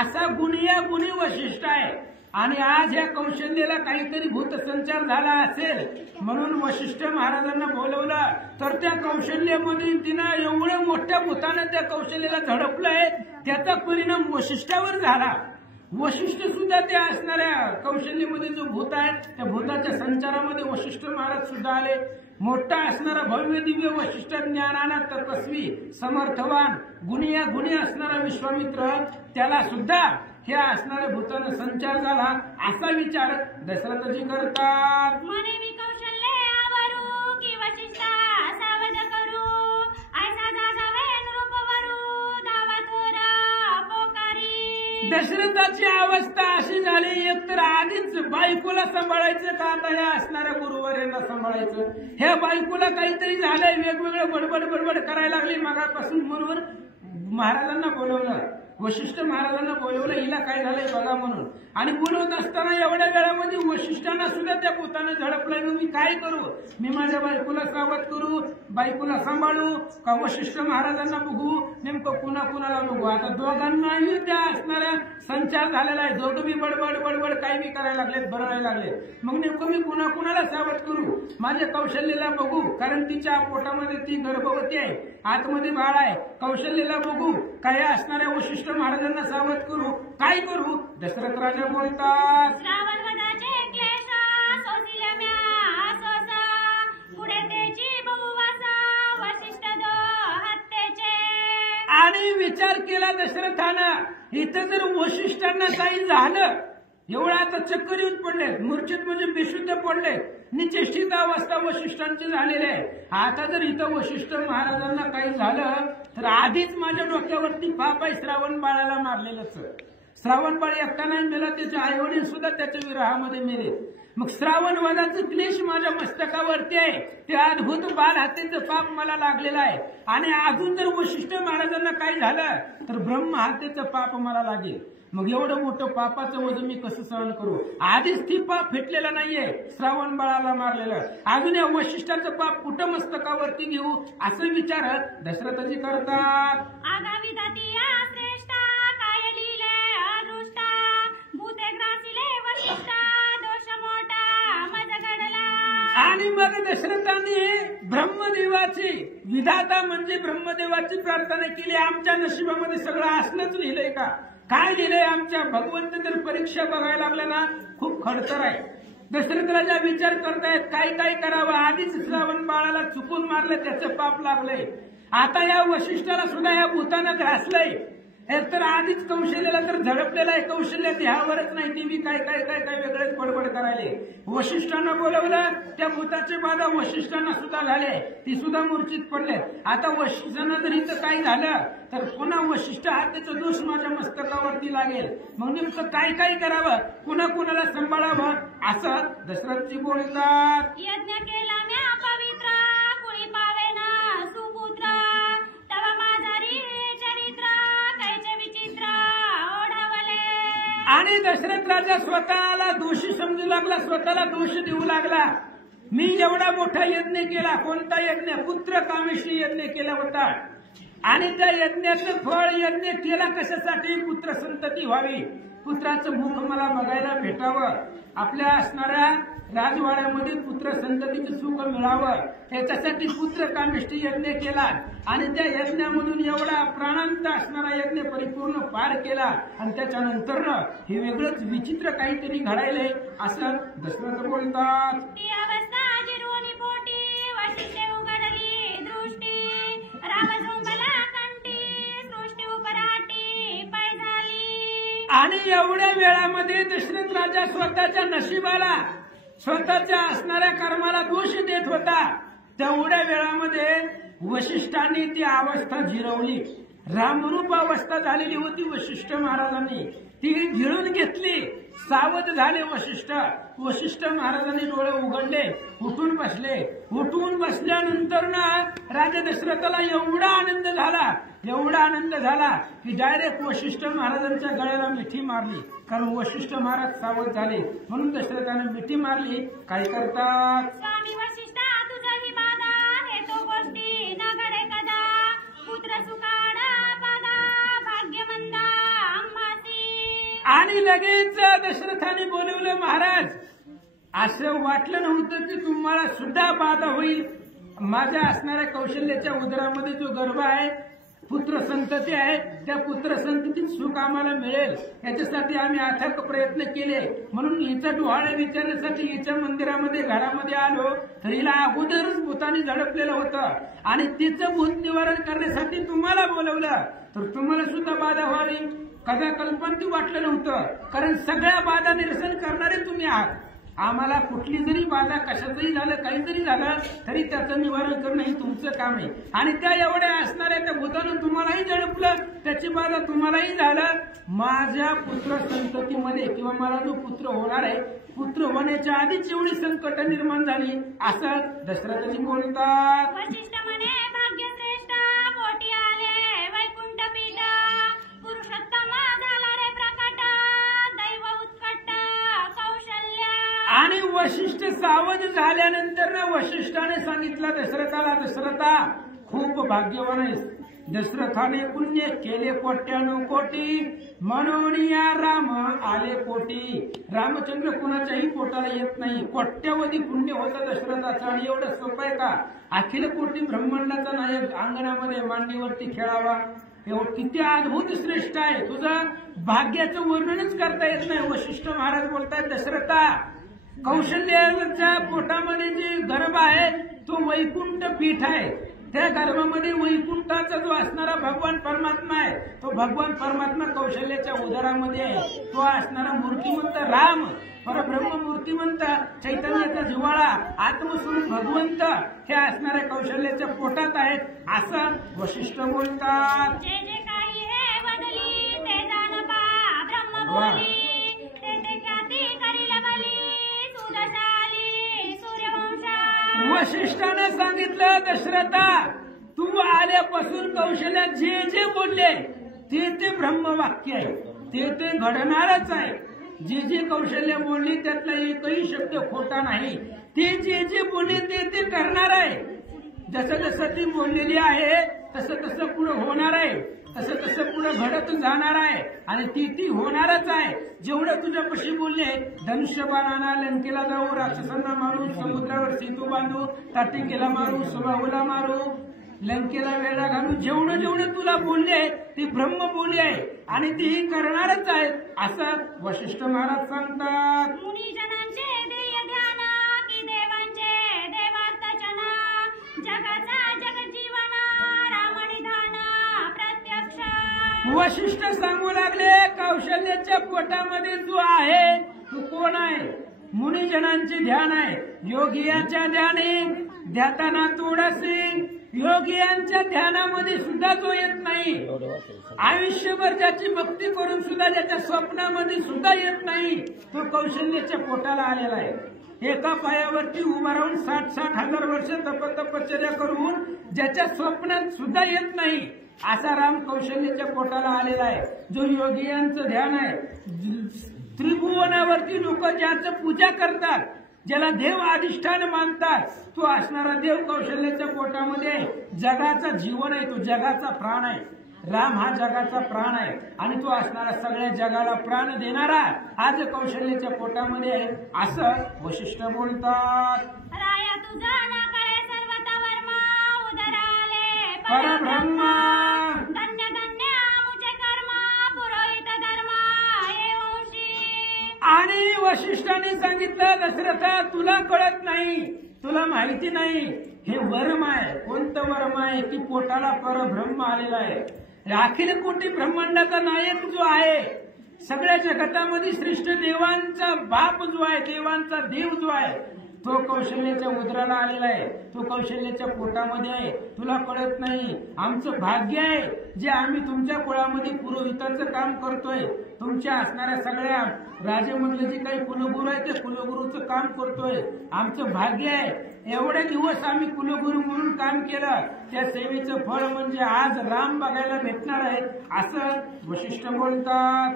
असा गुणिया गुणी वशिष्ठ आहे आणि आज या कौशल्याला काहीतरी भूत संचार झाला असेल म्हणून वशिष्ठ महाराजांना बोलवलं. तर त्या कौशल्यामध्ये तिनं एवढं मोठ्या भूतानं त्या कौशल्याला झडपलंय, त्याचा परिणाम वशिष्ठावर झाला. वशिष्ठ सुद्धा त्या असणाऱ्या कौशल्यामध्ये जो भूत आहे त्या भूताच्या संचारामध्ये वशिष्ठ महाराज सुद्धा आले. मोठा असणारा भव्य दिव्य वशिष्ठ ज्ञानाना तपस्वी समर्थवान गुणिया गुणी असणारा विश्वामित्र त्याला सुद्धा ह्या असणाऱ्या भूतानं संचार झाला असा विचार दशरथजी करतात. म्हणे मी कौशल्यावरू की वशिष्ठा सावध करू ऐसा जावे नृपवरू धावा थोरा पोकारी. दशरथाची अवस्था अशी झाली, एकतर आधीच बायकोला सांभाळायचं का आता या असणाऱ्या गुरुवर्यांना सांभाळायचं. ह्या बायकोला काहीतरी झालंय, वेगवेगळं बडबड बडबड करायला लागली मागापासून. म्हणून महाराजांना बोलवलं, वशिष्ठ महाराजांना बोलवलं, हिला काय झालंय बघा म्हणून. आणि बोलवत असताना एवढ्या वेळामध्ये वशिष्ठांना सुद्धा त्या भूताने झडपलंय. मी काय करू, मी माझ्या बायकोला सावध करू, बायकोला सांभाळू का वशिष्ठ महाराजांना बघू, नेमकं कुणाला बघू. आता दोघांनाही त्या असणाऱ्या संचार झालेला आहे. दोघं मी बडबड बडबड काही बी करायला लागलेत, बरवायला लागले. मग नेमकं मी कुणाला सावध करू, माझ्या कौशल्याला बघू कारण तिच्या पोटामध्ये ती गर्भवती आहे, आतमध्ये बाळ आहे. कौशल्याला बघू काय असणाऱ्या वशिष्ठ महाराजांना सावध करू, काय करू. दशरथ राजा बोलतात, श्रावण वदाचे क्लेश सोसिले म्या सोसा पुढे त्याची बहुवासा वशिष्ठ दो हत्तेचे. आणि विचार केला दशरथानं, इथं जर वशिष्ठांना काही झालं, एवढं आता चक्कर येऊन पडलेत, मूर्छित म्हणजे बेशुद्ध पडलेत, निचेष्टित अवस्था वशिष्ठांची झालेली आहे. आता जर इथं वशिष्ठ महाराजांना काही झालं तर आधीच माझ्या डोक्यावरती पाप आहे, श्रावण बाळाला मारलेलंच. श्रावण बाळ एकटा नाही मेला, त्याचे आई वडील सुद्धा त्याच्या विरहामध्ये मेले. मग श्रावण वधाचं क्लेश माझ्या मस्तकावरती आहे, ते अद्भुत बाल हत्येचं पाप मला लागलेलं आहे. आणि अजून जर वशिष्ठ महाराजांना काही झालं तर ब्रह्म हत्येचं पाप मला लागेल. मग एवढं मोठं पापाचं वजन मी कसं सहन करू. आधीच ती पाप फेटलेलं नाहीये, श्रावण बाळाला मारलेलं, अजून या वशिष्ठाचं पाप कुठं मस्तकावरती घेऊ असं विचार दशरथजी करतात. आगामी दातिया श्रेष्ठा काय लिहिले अदृष्टा भूते ग्रासिले वशिष्ठा दोष मोठा मज घडला. आणि मग दशरथांनी ब्रह्मदेवाची विधाता म्हणजे ब्रह्मदेवाची प्रार्थना केली. आमच्या नशिबामध्ये सगळं असलंच लिहिलंय का, काय लिहिलंय आमच्या. भगवंत जर परीक्षा बघायला लागला ना खूप खडतर आहे. दशरथ राजा विचार करतायत काय करावं. आधीच श्रावण बाळाला चुकून मारलं, त्याचं पाप लागलंय. आता या वशिष्ठाला सुद्धा या भूतानं घासलंय. तर आधीच कौशल्याला तर झडपलेला आहे, कौशल्य ध्यावरच नाही, ती मी काय वेगळंच बडबड करायले. वशिष्ठांना बोलवलं, त्या भूताचे बाधा वशिष्ठांना सुद्धा झाले, ती सुद्धा मूर्छित पडले. आता वशिष्ठांना जर इथं काही झालं तर पुन्हा वशिष्ठ हत्येचा दोष माझ्या मस्तकावरती लागेल. मग नेमकं काय करावं, कुणाला सांभाळावं असं दशरथजी बोलतात. यज्ञ केला म्या पवित्र कुळी पावेना सुपुत्र तव माझारी चरित्र कैचे विचित्र ओढावले. आणि दशरथ राजा स्वतःला दोषी समजू लागला, स्वतःला दोष देऊ लागला. मी एवढा मोठा यज्ञ केला, कोणता यज्ञ, पुत्र कामेशी यज्ञ केला होता. आणि त्या यज्ञाचं फळ यज्ञ केला कशासाठी, पुत्र संतती व्हावी, पुत्राचं मुख मला बघायला भेटावं, आपल्या असणाऱ्या राजवाड्यामध्ये पुत्र संततीचं सुख मिळावं, याच्यासाठी पुत्र कामेष्टी यज्ञ केला. आणि त्या यज्ञामधून एवढा प्राणांत असणारा यज्ञ परिपूर्ण पार केला. आणि त्याच्यानंतर हे वेगळंच विचित्र काहीतरी घडायलंय असं दशरथ बोलतात. ती अवस्था जिरुनी पोटी वशिष्ठे उघडली दृष्टी राम झोंबला कंठी सृष्टी उपराटी पाय झाली. आणि एवढ्या वेळामध्ये दशरथ राजा स्वतःच्या नशिबाला स्वतःच्या असणाऱ्या कर्माला दोष देत होता. तेवढ्या वेळामध्ये वशिष्ठांनी ती अवस्था जिरवली. रामरूप अवस्था झालेली होती वशिष्ठ महाराजांनी, ती गिळून घेतली. सावध झाले वशिष्ठ. वशिष्ठ महाराजांनी डोळे उघडले, उठून बसले. उठून बसल्यानंतर ना राजा दशरथाला एवढा आनंद झाला की डायरेक्ट वशिष्ठ महाराजांच्या गळ्याला मिठी मारली. कारण वशिष्ठ महाराज सावध झाले म्हणून दशरथाने मिठी मारली. काय करतात? स्वामी वशिष्ठा तुझी बाधा हे तो गोष्टी न घडे कदा, पुत्र सुखाडा पादा भाग्यमंदा आम्हासी. आणि लगेच दशरथाने बोलवलं, महाराज असं वाटलं नव्हतं की तुम्हाला सुद्धा बाधा होईल. माझ्या असणाऱ्या कौशल्याच्या उदरामध्ये जो गर्भ आहे, पुत्र संतती आहे, त्या पुत्र संततीत सुख आम्हाला मिळेल याच्यासाठी आम्ही अथक प्रयत्न केले. म्हणून हिचा डोहाळे विचारण्यासाठी हिच्या मंदिरामध्ये घरामध्ये आलो तर हिला अगोदरच भूताने झडपलेलं होतं आणि तिचं भूत निवारण करण्यासाठी तुम्हाला बोलवलं. तर तुम्हाला सुद्धा बाधा व्हावी कदा कल्पना वाटलं नव्हतं. कारण सगळ्या बाधा निरसन करणारे तुम्ही आहात. आम्हाला कुठली जरी बाधा कशाचंही झालं, काही जरी झालं तरी त्याचं निवारण करणं हे तुमचं काम आहे. आणि त्या एवढ्या असणाऱ्या त्या भूतानं तुम्हालाही झडपलं, त्याची बाधा तुम्हालाही झालं. माझ्या पुत्र संततीमध्ये किंवा मला जो पुत्र होणार आहे, पुत्र होण्याच्या आधीच एवढी संकट निर्माण झाली असं दशरथजी बोलतात. वशिष्ठ म्हणे भाग्यश्रेष्ठ कोटी आले वैकुंठ पीठ, पुरुषोत्तम झाला रे प्रकट, दैव उत्कट कौशल्य. आणि वशिष्ठ सावध झाल्यानंतर ना वशिष्ठाने सांगितलं दशरथाला, दशरथा खूप भाग्यवान आहेस. दशरथाने पुण्य केले कोट्यानुकोटी, म्हणून या राम आले कोटी. रामचंद्र कुणाच्याही पोटाला येत नाही. कोट्यावधी पुण्य होतं दशरथाचं. आणि एवढं सोपं आहे का? अखिल कोटी ब्रह्मांडाचा नायक अंगणामध्ये मांडीवरती खेळावा, एवढं किती अद्भुत श्रेष्ठ आहे. तुझं भाग्याचं वर्णनच करता येत नाही. वशिष्ठ महाराज बोलतात, दशरथा कौशल्याच्या पोटामध्ये जे गर्भ आहे तो वैकुंठ पीठ आहे. त्या गर्भामध्ये वैकुंठाचा जो असणारा भगवान परमात्मा आहे, तो भगवान परमात्मा कौशल्याच्या उदरामध्ये आहे. तो असणारा मूर्तिमंत राम, परब्रह्म मूर्तिमंत, चैतन्याचा जिव्हाळा, आत्मस्वरूप भगवंत हे असणाऱ्या कौशल्याच्या पोटात आहेत असं वशिष्ठ बोलतात. जे जे काही हे वदली ते जाण पा ब्रह्म बोली, ते ते ख्याती करील बली सुदशाली सूर्यवंशा. वशिष्ठाने सांगितलं, दशरथा तू आल्यापासून कौशल्यात जे जे बोलले ते ते ब्रह्मवाक्य आहे, ते ते घडणारच आहे. जे जे कौशल्य बोलली त्यातला एकही शब्द खोटा नाही. ते जे जे बोलले ते ते करणार आहे. जसं जसं ती बोललेली आहे तसं तसं पुढे होणार आहे, तसं तसं पुढे घडत जाणार आहे आणि ती होणारच आहे. जेवढं तुझ्यापाशी बोलले, धनुष्यबाण आणा, लंकेला जाऊ, राक्षसांना मारू, समुद्रावर सेतू बांधू, ताटिकेला मारू, सुबाहूला मारू, लंकेला वेळा घालू, जेवढं जेवढं तुला बोलले ती ब्रह्म बोली आहे आणि तीही करणारच आहेत असं वशिष्ठ महाराज सांगतात. मुनिजनांचे ध्येय ध्यान की देवांचे देवार्चना, जगाचा जगजीवन रामनिधान प्रत्यक्ष. वशिष्ठ सांगू लागले, कौशल्याच्या पोटामध्ये जो आहे तो कोण आहे? मुनिजनांचे ध्यान आहे. योगियांच्या ध्याने ध्याताना थोडासे, योगियांच्या ध्यानामध्ये सुद्धा तो येत नाही. आयुष्यभर ज्याची भक्ती करून सुद्धा ज्याच्या स्वप्नामध्ये सुद्धा येत नाही, तो कौशल्याच्या पोटाला आलेला आहे. एका पायावरती उभा राहून 60-60 हजार वर्ष तपश्चर्या करून ज्याच्या स्वप्नात सुद्धा येत नाही असा राम कौशल्याच्या पोटाला आलेला आहे. जो योगियांचं ध्यान आहे, त्रिभुवनावरती लोक ज्याचं पूजा करतात, ज्याला देव अधिष्ठान मानतात, तो असणारा देव कौशल्याच्या पोटामध्ये जगाचा जीवन आहे, तो जगाचा प्राण आहे. राम हा जगाचा प्राण आहे आणि तो असणारा सगळ्या जगाला प्राण देणारा आज कौशल्याच्या पोटामध्ये आहे असं वशिष्ठ बोलतात. राया तुझा ना कळे सर्वता वर्मा उदराले परब्रह्मा. धन्य धन्य मुझे कर्म पुरोहित धर्म हे वंशी. आणि वशिष्ठाने सांगितलं, दशरथा तुला कळत नाही, तुला माहिती नाही, हे वर्म आहे. कोणतं वर्म आहे की पोटाला परब्रह्म आलेला आहे. अखिल कोटी ब्रह्मांडाचा नायक जो आहे सगळ्या जगतामध्ये श्रेष्ठ देवांचा बाप जो आहे, देवांचा देव जो आहे, तो कौशल्याच्या उदराला आलेला आहे, तो कौशल्याच्या पोटामध्ये आहे. तुला कळत नाही. आमचं भाग्य आहे जे आम्ही तुमच्या कुळामध्ये पुरोहिताचं काम करतोय. तुमच्या असणाऱ्या सगळ्या राजेमधले जे काही कुलगुरू आहे ते कुलगुरूचं काम करतोय. आमचं भाग्य आहे. एवढे दिवस आम्ही कुलगुरू म्हणून काम केलं. त्या सेवेचं फळ म्हणजे आज राम बघायला भेटणार आहे असं वशिष्ठ बोलतात.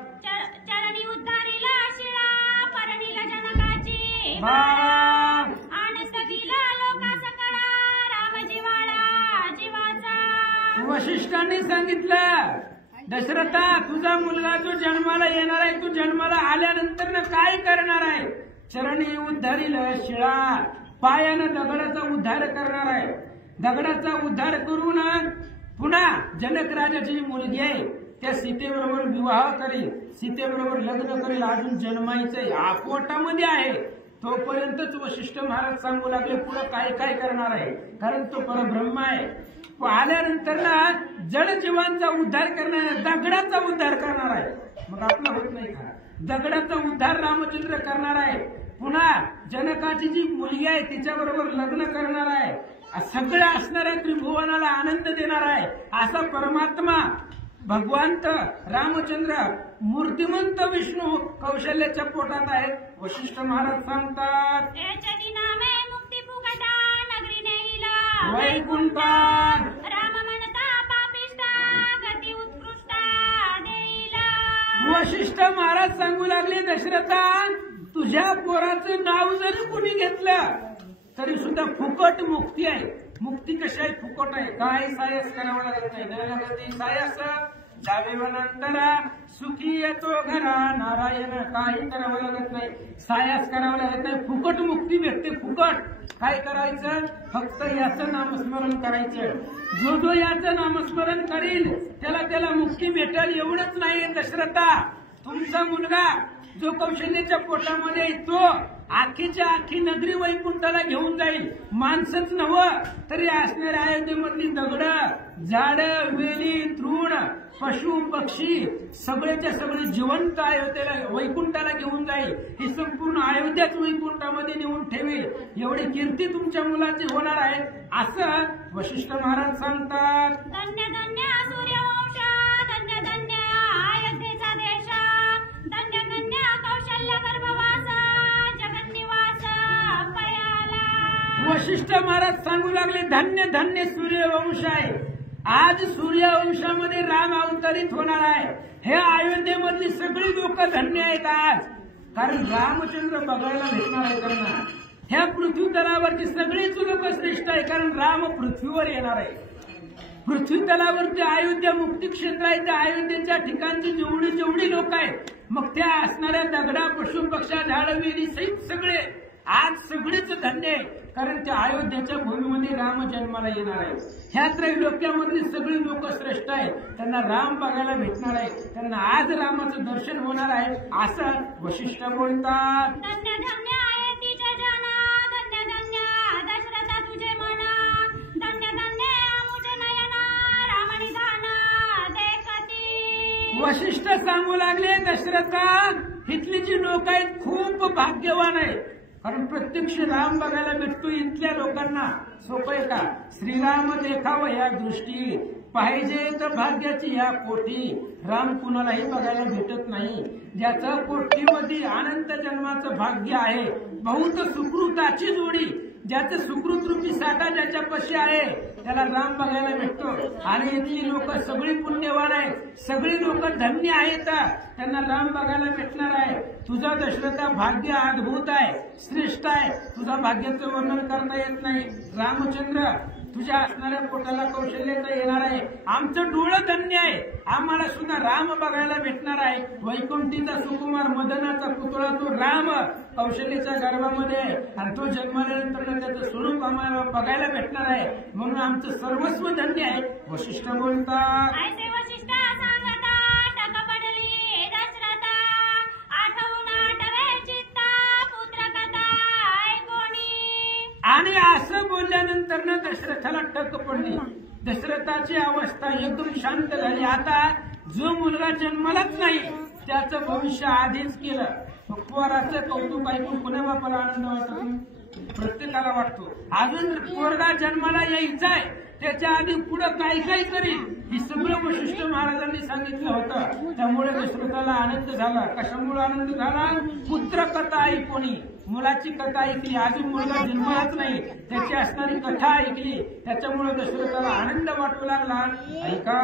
चरणी उद्धारीला शिळा परणीला जनकाची आणि सगळीला लोका सकळा राम जिवाळा जीवाचा. वशिष्ठांनी सांगितलं, दशरथा तुझा मुलगा जो जन्माला येणार आहे, तू जन्माला आल्यानंतर काय करणार आहे? चरणी उद्धारीला शिळा, पायानं दगडाचा उद्धार करणार आहे. दगडाचा उद्धार करून पुन्हा जनक राजाची जी मुलगी आहे त्या सीतेबरोबर विवाह करील, सीतेबरोबर लग्न करील. अजून जन्मायचंय, पोटामध्ये आहे तोपर्यंतच वशिष्ठ महाराज सांगू लागले पुढे काय काय करणार आहे, कारण तो परब्रह्म आहे. आल्यानंतर जड जीवांचा उद्धार करणार आहे, दगडाचा उद्धार करणार आहे. मग आपला होत नाही का? दगडाचा उद्धार रामचंद्र करणार आहे. पुन्हा जनकाची जी मुलगी आहे तिच्याबरोबर लग्न करणार आहे. सगळ्या असणाऱ्या त्रिभुवनाला आनंद देणार आहे. असा परमात्मा भगवंत रामचंद्र मूर्तिमंत विष्णू कौशल्याच्या पोटात आहेत. वशिष्ठ महाराज सांगतात, मुक्ती फुकटा नगरी नेईला वैकुंठात राम म्हणता पापिष्टा गती उत्कृष्टा देईला. वशिष्ठ महाराज सांगू लागले, दशरथा तुझ्या पोराचं नाव जरी कुणी घेतलं तरी सुद्धा फुकट मुक्ती आहे. मुक्ती कशी आहे? फुकट आहे. काय सायस करावं लागत नाही. न सायस जावे वनांतरा सुखी येतो घरा नारायण. काही करावं लागत नाही, सायस करावं लागत नाही. फुकट मुक्ती भेटते. फुकट काय करायचं? फक्त याचं नामस्मरण करायचं. जो जो याचं नामस्मरण करील त्याला मुक्ती भेटेल. एवढंच नाही दशरथा, तुमचा मुलगा जो कौशल्याच्या पोटामध्ये तो आखीच्या आखी नगरी वैकुंठाला घेऊन जाईल. माणसंच नव्हं तरी असणाऱ्या अयोध्येमधली दगड, झाड, वेली, तृण, पशु पक्षी सगळेच्या सगळे जिवंत अयोध्येला वैकुंठाला घेऊन जाईल. ही संपूर्ण अयोध्याच वैकुंठामध्ये नेऊन ठेवेल. एवढी कीर्ती तुमच्या मुलाची होणार आहे असं वशिष्ठ महाराज सांगतात. धन्य धन्य सूर्यवंश धन्य धन्य अयोध्येचा देश धन्य धन्य कौशल्य गर्भवास जगन्निवास पयाला. वशिष्ठ महाराज सांगू लागले, धन्य धन्य सूर्यवंश आहे. आज सूर्यवंशामध्ये राम अवतरित होणार आहे. हे अयोध्येमधली सगळी लोक धन्य आहेत आज, कारण रामचंद्र बघायला भेटणार आहे त्यांना. ह्या पृथ्वी तलावरची सगळीच लोक श्रेष्ठ आहे, कारण राम पृथ्वीवर येणार आहे. पृथ्वी तलावरती अयोध्या मुक्ती क्षेत्र आहे. त्या अयोध्येच्या ठिकाणची जेवढी जेवढी लोक आहेत, मग त्या असणाऱ्या दगडा, पशु पक्षा, झाड, वेली सहित सगळे आज सगळेच धन्य आहे, कारण त्या अयोध्याच्या भूमीमध्ये राम जन्माला येणार आहे. ह्या त्रैलोक्यामधली सगळी लोक श्रेष्ठ आहेत. त्यांना राम बघायला भेटणार आहे. त्यांना आज रामाचं दर्शन होणार आहे असं वशिष्ठ बोलतात. धन्य धन्य अयोध्येचे जन धन्य धन्य दशरथा तुझे मन धन्य धन्य मुझ नयन रामनिधान देखती. वशिष्ठ सांगू लागले, दशरथा इथली जी लोक आहेत खूप भाग्यवान आहे, कारण प्रत्यक्ष राम बघायला भेटतो. इथल्या लोकांना सोपं आहे का? श्रीराम देखावं या दृष्टी पाहिजे तर भाग्याची या पोटी. राम कुणालाही बघायला भेटत नाही. ज्याचं पोटीमध्ये अनंत जन्माचं भाग्य आहे, बहुत सुकृताची जोडी, ज्याचं सुकृत रूपी साठा ज्याच्यापाशी आहे त्याला राम बघायला भेटतो. आणि इथली लोक सगळी पुण्यवान आहेत, सगळी लोक धन्य आहेत, त्यांना राम बघायला भेटणार आहे. तुझा दशरथा भाग्य अद्भुत आहे, श्रेष्ठ आहे. तुझा भाग्याचं वर्णन करता येत नाही. रामचंद्र तुझ्या असणाऱ्या पोटाला कौशल्याचं येणार आहे. आमचं डोळं धन्य आहे, आम्हाला सुद्धा राम बघायला भेटणार आहे. वैकुंठीचा सुकुमार मदनाचा पुतळा तो राम कौशल्याच्या गर्भामध्ये आहे, आणि तो जन्माल्यानंतर त्याचं स्वरूप आम्हाला बघायला भेटणार आहे. म्हणून आमचं सर्वस्व धन्य आहे. वशिष्ठ बोलतात, ऐसे वशिष्ठ सांगता टक पडली दशरथा आठवून आठवे चित्ता पुत्र कथा ऐकोणी. आणि असं बोलल्यानंतर दशरथाला टक पडली. दशरथाची अवस्था एकदम शांत झाली. आता जो मुलगा जन्मालाच नाही त्याचं भविष्य आधीच केलं. पोराचं कौतुक ऐकून कोणा बापाला आनंद वाटतो? प्रत्येकाला वाटतो. अजून पोरगा जन्माला यायचाय, त्याच्या आधी पुढं काय काय करील हे सगळं वशिष्ठ महाराजांनी सांगितलं होतं. त्यामुळे दशरथाला आनंद झाला. कशामुळे आनंद झाला? पुत्र कथा ऐकून, मुलाची कथा ऐकली. अजून मुलगा जन्मालाच नाही, त्याची असणारी कथा ऐकली. त्याच्यामुळे दशरथाला आनंद वाटू लागला. ऐका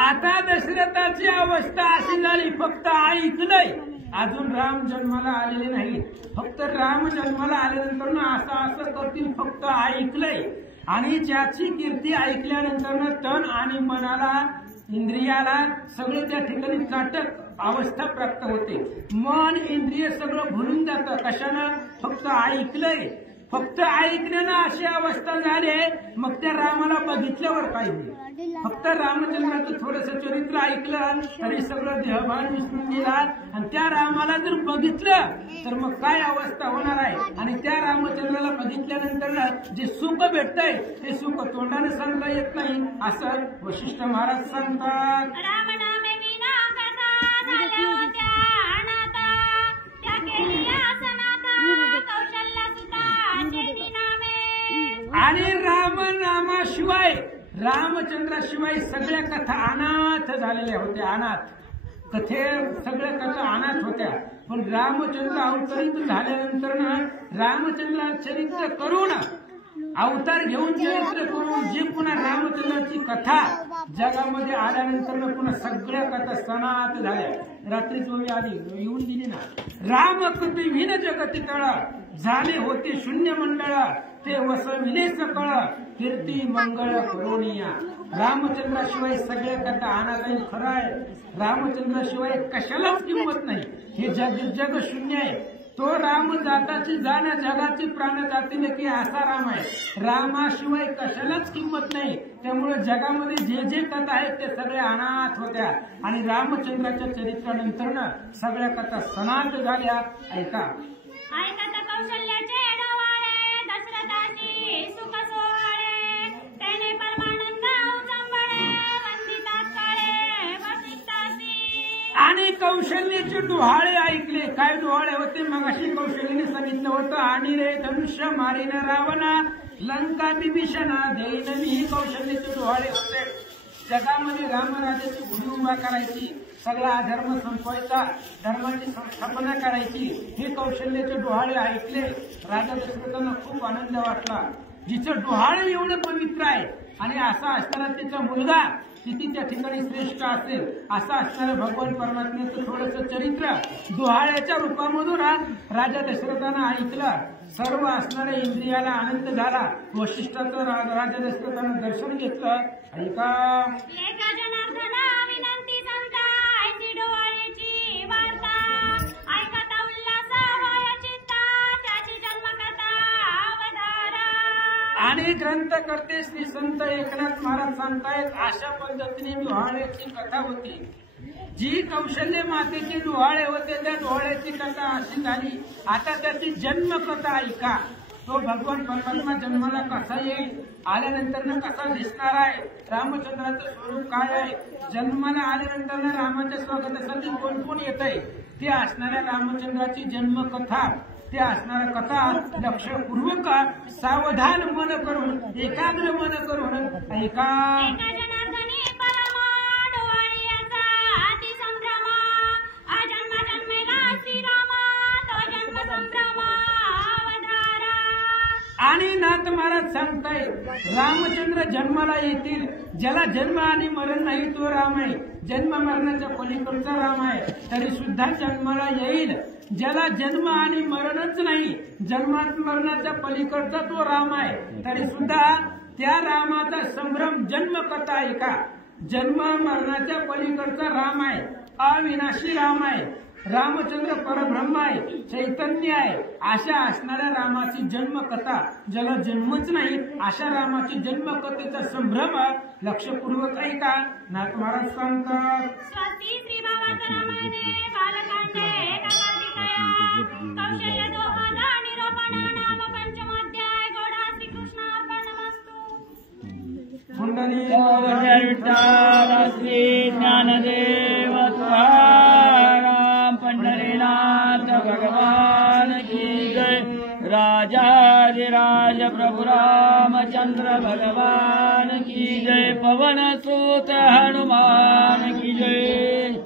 आता दशरथाची अवस्था अशी झाली, फक्त ऐकलंय, अजून राम जन्माला आलेले नाही. फक्त राम जन्माला आल्यानंतर ना असं करतील, फक्त ऐकलंय. आणि ज्याची कीर्ती ऐकल्यानंतर तन आणि मनाला, इंद्रियाला सगळे त्या ठिकाणी काटक अवस्था प्राप्त होते. मन इंद्रिय सगळं भरून जातं. कशानं? फक्त ऐकलंय. फक्त ऐकण्यानं अशी अवस्था झाली. मग त्या रामाला बघितल्यावर काय होईल? फक्त रामचंद्राचं थोडस चरित्र ऐकलं तरी सगळं देहभान विसरून गेला. आणि त्या रामाला जर बघितलं तर मग काय अवस्था होणार आहे? आणि त्या रामचंद्राला बघितल्यानंतर जे सुख भेटतंय ते सुख तोंडाने सांगता येत नाही, असं वशिष्ठ महाराज सांगतात. आणि रामनामाशिवाय, रामचंद्राशिवाय सगळ्या कथा अनाथ झालेल्या होत्या. अनाथ कथे सगळ्या कथा अनाथ होत्या. पण रामचंद्र अवतरित झाल्यानंतर रामचंद्र चरित्र करून, अवतार घेऊन चरित्र करून जी पुन्हा रामचंद्राची कथा जगामध्ये आल्यानंतर पुन्हा सगळ्या कथा सनात झाल्या. रात्री चोवी आली येऊन दिली ना. राम कथी विन जगती कळ, झाले होते शून्य मंडळ, ते वसविले सकळ, कीर्ती मंगळ करोनिया. रामचंद्राशिवाय सगळ्या कथा अनाथ. खरं आहे, रामचंद्राशिवाय कशालाच किंमत नाही. हे जग शून्य आहे. तो राम जाताची जाण्या जगाची प्राण जातील की असा राम आहे. रामाशिवाय कशालाच किंमत नाही. त्यामुळे जगामध्ये जे जे कथा आहेत ते सगळ्या अनाथ होत्या. आणि रामचंद्राच्या चरित्रानंतर सगळ्या कथा सनात झाल्या. ऐका कौशल्याचे डोवाळे, दशरथाची सुख सोहळे, त्याने परमानंद उजंबळे, वंदितात काळे वसिष्ठासी. आणि कौशल्याचे डोहाळे ऐकले. काय डोहाळे होते? मगाशी कौशल्याने सांगितलं होतं. आणि रे धनुष्य मारीन रावणा, लंका विभीषणा देईन मी. ही कौशल्याचे डोहाळे होते. जगामध्ये रामराजाची गुढी उभा करायची, सगळा अधर्म संपवायचा, धर्माची संस्थापना करायची. हे कौशल्याचे डोहाळे ऐकले. राजा दशरथांना खूप आनंद वाटला. जिचं डोहाळे एवढं पवित्र आहे आणि असा असणारा तिचा मुलगा किती त्या ठिकाणी श्रेष्ठ असेल, असं असणारं भगवान परमात्म्याचं थोडंसं चरित्र डोहाळ्याच्या रूपामधून राजा दशरथानं ऐकलं. सर्व असणाऱ्या इंद्रियाला आनंद झाला. वशिष्ठाचं राजा दशरथानं दर्शन घेतलं. ऐका आणि ग्रंथकर्ते श्री संत एकनाथ महाराज सांगतायत, अशा पद्धतीने डोहाळ्याची कथा होती. जी कौशल्य मातेचे डोहाळे होते त्या डोहाळ्याची कथा अशी झाली. आता त्याची जन्मकथा ऐका. तो भगवान परमात्मा जन्माला कसा येईल, आल्यानंतर कसा दिसणार आहे, रामचंद्राचं स्वरूप काय आहे, जन्माला आल्यानंतर रामाच्या स्वागतासाठी कोण कोण येत आहे, ते असणाऱ्या रामचंद्राची जन्मकथा, ते असणाऱ्या कथा लक्षपूर्वक सावधान मन करून, एकाग्र मन करून ऐका. आणि नाथ महाराज सांगताय, रामचंद्र जन्माला येतील. ज्याला जन्म आणि मरण नाही तो राम आहे. जन्म मरणाच्या पलीकडचा राम आहे, तरी सुद्धा जन्माला येईल. ज्याला जन्म आणि मरणच नाही, जन्मात मरणाच्या पलीकडचा तो राम आहे, तरी सुद्धा त्या रामाचा संभ्रम जन्मकथा ऐका. जन्म मरणाच्या पलीकडचा राम आहे, अविनाशी राम आहे. रामचंद्र परब्रह्म आहे, चैतन्य आहे. अशा असणाऱ्या रामाची जन्मकथा, ज्याला जन्मच नाही अशा रामाची जन्मकथेचा संभ्रम लक्षपूर्वक ऐका. नाथ महाराज सांगतात, स्वाती श्री बाबाचा रामायणे बालकांडे कौशल्य दोहा निरूपण नाम पंचमोध्याय गौडा श्रीकृष्णार्पणमस्तु। श्री ज्ञानदेव तुकाराम पंढरीनाथ भगवान की जय। राजाधिराज प्रभु रामचंद्र भगवान की जय। पवन सुत हनुमान की जय।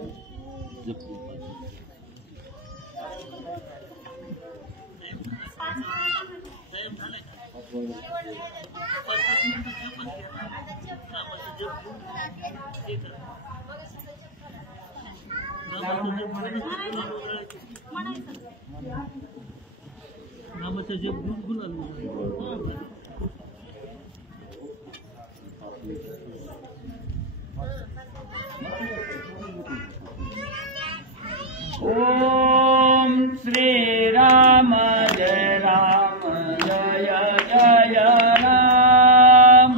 नामाचा जप गुणगुण ओम श्री राम जय राम जय जय राम।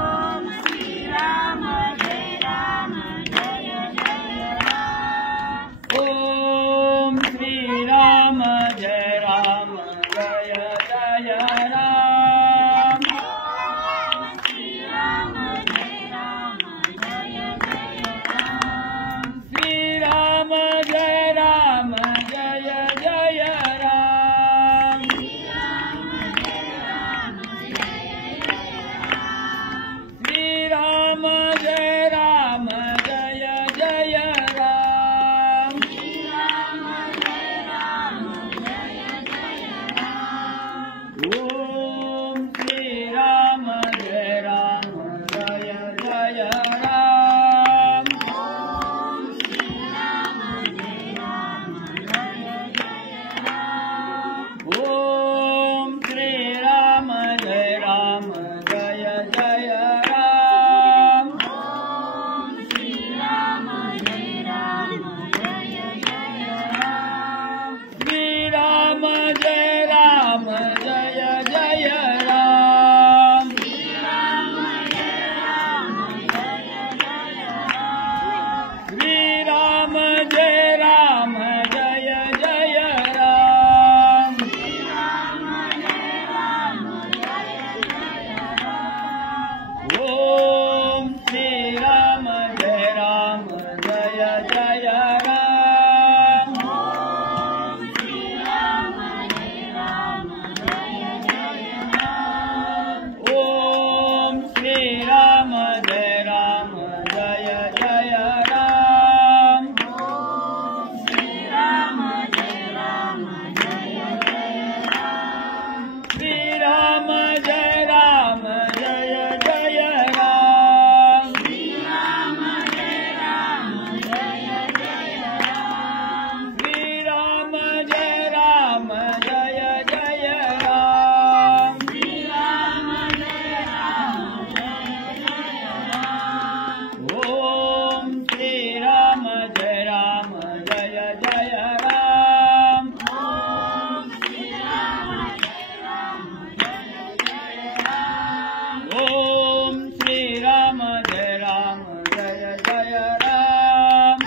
ओम श्री राम जय राम जय जय राम। ओम श्री राम जय राम जय जय राम। ओम श्री राम जय राम जय जय राम। श्री राम जय राम जय जय राम। श्री राम जय राम जय जय राम। ओम श्री राम जय राम जय जय राम। ओम श्री राम जय राम जय जय राम। श्री राम जय राम जय जय राम। श्री राम जय राम जय जय राम। ओम श्री राम जय राम जय जय राम। ओम श्री राम जय राम जय जय राम। श्री राम जय राम जय जय राम। श्री राम जय राम जय जय राम। ओम श्री राम जय राम जय जय राम। ओम श्री राम जय राम जय जय राम।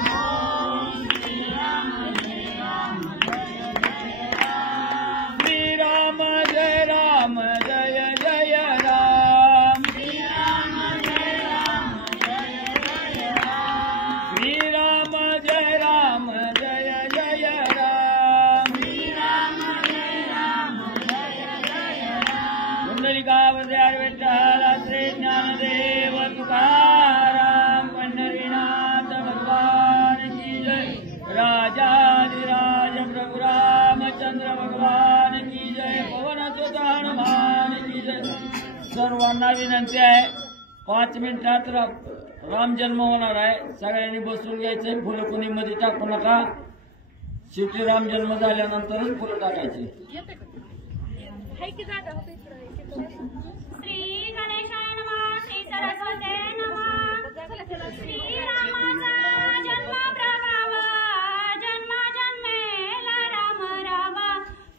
श्री राम जय राम जय जय राम। श्री राम जय राम जय जय राम। पुंडलिकावतार विठ्ठल श्री ज्ञानदेव तुकाराम पंढरीनाथ भगवान की जय। राजाधिराज प्रभु रामचंद्र भगवान की जय। पवन सुत हनुमान की जय। सर्वांना विनंती आहे 5 मिनिटात राम जन्म होणार आहे. सगळ्यांनी बसून घ्यायचे. फुलं कोणी मध्ये टाकू नका. शेवटी राम जन्म झाल्यानंतरच फुलं टाकायची. श्री गणेशाय नमः। श्री सरस्वते नमः। श्री रामाचा जन्म प्रभाव जन्म जन्मेला राम रावा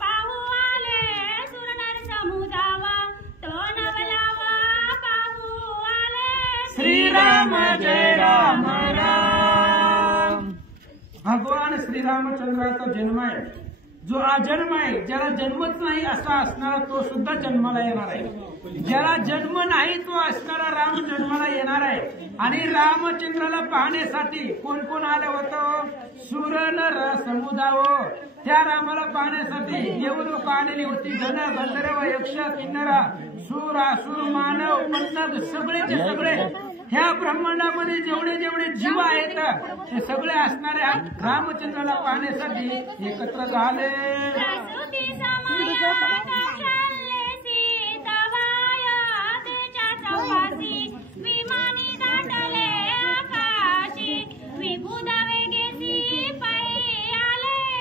पाहू आले सुरनर समुदावा तो नवलावा पाहू आले श्री राम जय राम राम। भगवान भगवान श्रीरामचंद्राचा जन्म आहे, जो अजन्म आहे, ज्याला जन्मच नाही असा असणारा तो सुद्धा जन्माला येणार आहे. ज्याला जन्म नाही तो असणारा राम जन्माला येणार आहे. आणि रामचंद्राला पाहण्यासाठी कोण कोण आलं होतं? सुर नर समुदाय. त्या रामाला पाहण्यासाठी देव लोक आलेली होती. गण गंधर्व यक्ष किन्नर सूर असुर मानव पन्नग सगळेचे सगळे ह्या ब्रह्मांडामध्ये जेवढे जेवढे जीव आहेत ते सगळे असणाऱ्या रामचंद्राला पाहण्यासाठी एकत्र झाले.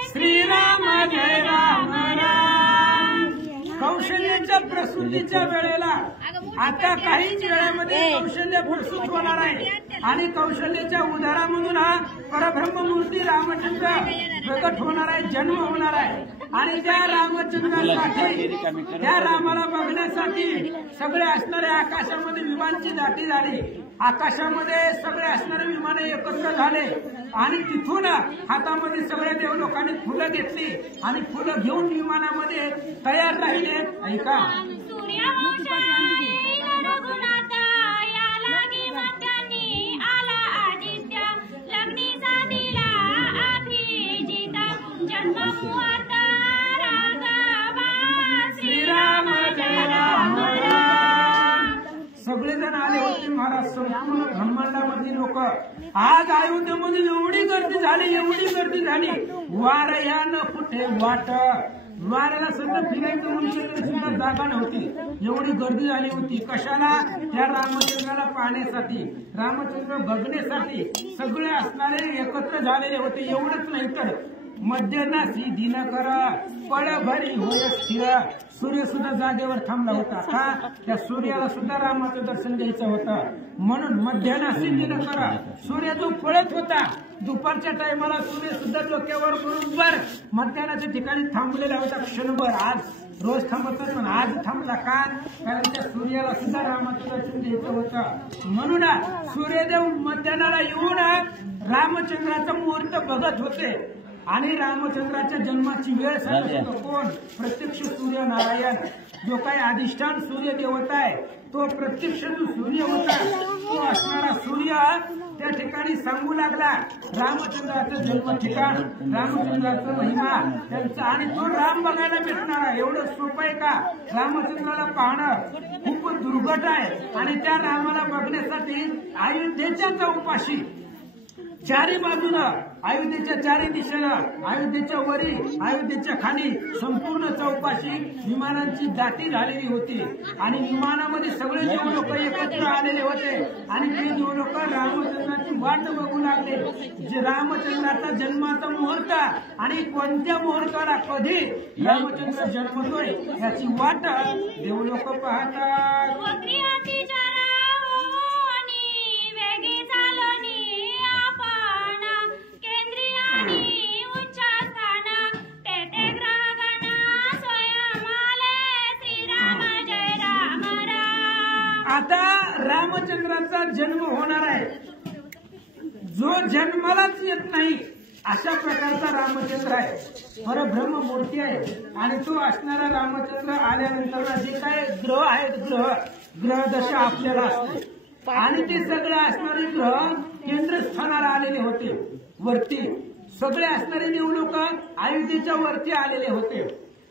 श्रीराम जय राम राम. कौशल्याच्या प्रसूतीच्या वेळेला आता काहीच वेळामध्ये कौशल्य प्रसूत होणार आहे आणि कौशल्याच्या उदाहरणामधून हा परब्रह्ममूर्ती रामचंद्र प्रकट होणार आहे, जन्म होणार आहे. आणि त्या रामचंद्रासाठी त्या रामाला बघण्यासाठी सगळे असणारे आकाशामध्ये विमानाची दाटी झाली. आकाशामध्ये सगळे असणारे विमान एकत्र झाले आणि तिथून हातामध्ये सगळे देव लोकांनी फुलं घेतली आणि फुलं घेऊन विमानामध्ये तयार राहिले. ऐका, सगळेजण आले होते महाराज. संपूर्ण ब्रह्मांडामधली लोक आज अयोध्येमध्ये एवढी गर्दी झाली, एवढी गर्दी झाली. वारयान कुठे वाट, वाऱ्याला सगळं फिरायचं उंचीकडे सुद्धा जागा नव्हती, एवढी गर्दी झाली होती. कशाला? त्या रामचंद्राला पाहण्यासाठी, रामचंद्र बघण्यासाठी सगळे असणारे एकत्र झालेले होते. एवढंच नाही तर मध्यनासी दिनकर पळभरी होय स्थिर. सूर्य सुद्धा जागेवर थांबला होता. का? त्या सूर्याला सुद्धा रामाचं दर्शन घ्यायचं होतं. म्हणून मध्यनासी दिनकर, सूर्य जो पळत होता दुपारच्या टायमाला सूर्य सुद्धा डोक्यावर बरोबर मध्यानाच्या ठिकाणी थांबलेला होता क्षणभर. आज रोज थांबत पण आज थांबला. का? कारण त्या सूर्याला सुद्धा रामाचं दर्शन घ्यायचं होतं. म्हणून सूर्यदेव मध्यानाला येऊन रामचंद्राचा मुहूर्त बघत होते. आणि रामचंद्राच्या जन्माची वेळ सांगत होतो कोण? प्रत्यक्ष सूर्यनारायण, जो काही अधिष्ठान सूर्य देवता आहे तो प्रत्यक्ष जो सूर्य होता तो असणारा सूर्य त्या ठिकाणी सांगू लागला रामचंद्राचं जन्म ठिकाण, रामचंद्राचं महिमा त्यांचा. आणि तो राम बघायला भेटणार आहे. एवढं सोपं आहे का? रामचंद्राला पाहणं खूप दुर्घट आहे. आणि त्या रामाला बघण्यासाठी अयोध्येच्या चौपाशी चारी बाजूनं, अयोध्येच्या चारी दिशेनं, अयोध्येच्या वरी, अयोध्येच्या खाली संपूर्ण चौपाशी विमानांची दाटी झालेली होती. आणि विमानामध्ये सगळे देव लोक एकत्र आलेले होते. आणि ते देव लोक रामचंद्राची वाट बघू लागले. जे रामचंद्राचा जन्माचा मुहूर्त आणि कोणत्या मुहूर्ताला कधी रामचंद्र जन्मतोय याची वाट देव लोक पाहतात. आता रामचंद्राचा जन्म होणार आहे. जो जन्मालाच येत नाही अशा प्रकारचा रामचंद्र आहे, परब्रह्म मूर्ती आहे. आणि तो असणारा रामचंद्र आल्यानंतर जे काय ग्रह आहेत, ग्रह दशा आपल्याला असते. आणि ते सगळे असणारे ग्रह केंद्रस्थानाला आलेले होते. वरती सगळे असणारे देव लोक अयोध्येच्या वरती आलेले होते.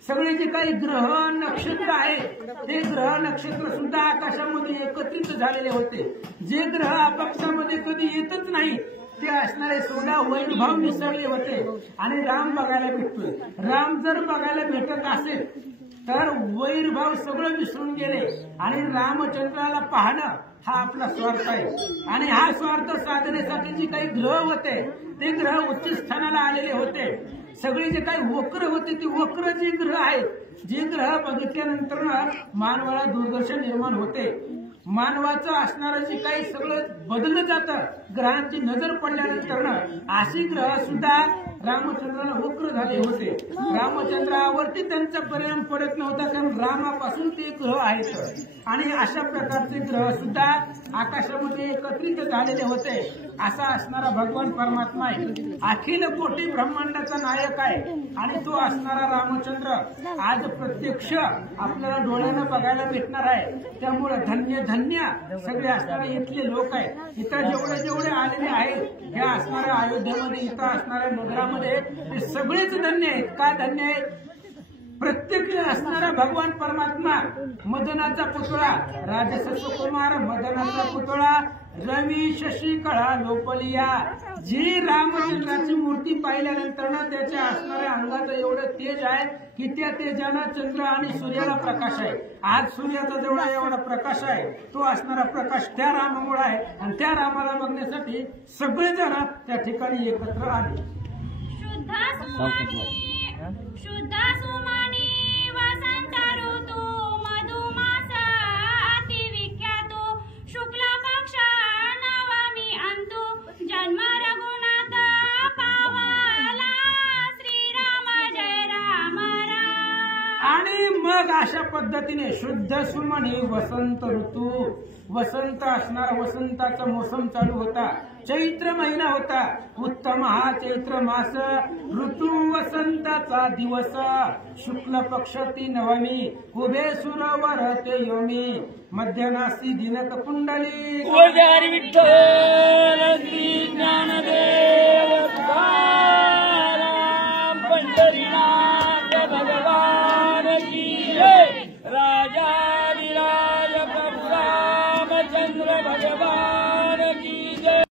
सगळे जे काही ग्रह नक्षत्र आहेत ते ग्रह नक्षत्र सुद्धा आकाशामध्ये एकत्रित झालेले होते. जे ग्रह आपापसामध्ये कधी येतच नाही ते असणारे सोडा वैभव मिसळले होते. आणि राम बघायला भेटतोय. राम जर बघायला भेटत असेल तर वैरभाव सगळं विसरून गेले. आणि रामचंद्राला पाहणं हा आपला स्वार्थ आहे. आणि हा स्वार्थ साधण्यासाठी जे काही ग्रह होते ते ग्रह उच्च स्थानाला आलेले होते. सगळे जे काही वक्र होते ते वक्र जे ग्रह आहेत, जे ग्रह बघितल्यानंतर मानवाला दुर्दशा निर्माण होते. मानवाचं असणारं जे काही सगळं बदललं जातं. ग्रहांची नजर पडल्यानंतर अशी ग्रह सुद्धा रामचंद्राला वक्र झाले होते. रामचंद्रावरती त्यांचा परिणाम पडत नव्हता, कारण रामापासून ते ग्रह आहेत आणि अशा प्रकारचे ग्रह सुद्धा आकाशामध्ये एकत्रित झालेले होते. असा असणारा भगवान परमात्मा आहे, अखिल कोटी ब्रह्मांडाचा नायक आहे आणि तो असणारा रामचंद्र आज प्रत्यक्ष आपल्याला डोळ्यानं बघायला भेटणार आहे. त्यामुळे धन्य धन्य सगळे असणारे इथले लोक आहेत. इथं जेवढे आलेले आहेत ह्या असणाऱ्या अयोध्येमध्ये, इथं असणाऱ्या नगरामध्ये, ते सगळेच धन्य आहेत. का धन्य आहेत? प्रत्यक्ष असणारा भगवान परमात्मा, मदनाचा पुतळा, राजसत्व कुमार मदनाचा पुतळा, रवी शशी कळा लोपलिया. जी रामचंद्राची मूर्ती पाहिल्यानंतर त्याच्या असणाऱ्या अंगाचं एवढं तेज आहे की त्या तेजानं चंद्र आणि सूर्याला प्रकाश आहे. आज सूर्याचा जेवढा एवढा प्रकाश आहे तो असणारा प्रकाश त्या रामामुळे आहे आणि त्या रामाला बघण्यासाठी सगळेजण त्या ठिकाणी एकत्र आले. शुद्ध सुमनी वसंत ऋतू मधुमास अति विख्यातो शुक्ल पक्ष नवमी अंतु जन्म रघुनाथ पावला श्रीराम जय राम राम. आणि मग अशा पद्धतीने शुद्ध सुमनी वसंत ऋतू, वसंत असणारा वसंताचा मोसम चालू होता. चैत्र महिना होता. उत्तम हा चैत्र मास, ऋतू वसंताचा दिवस, शुक्ल पक्ष ती नवमी, उभे सुरवर ते योमी, मध्यनासी दिनक कुंडली. विठ्ठल श्री ज्ञानदेव तुकाराम पंढरीनाथ भगवान की जय. राजा विराज प्रभु रामचंद्र भगवान की जय.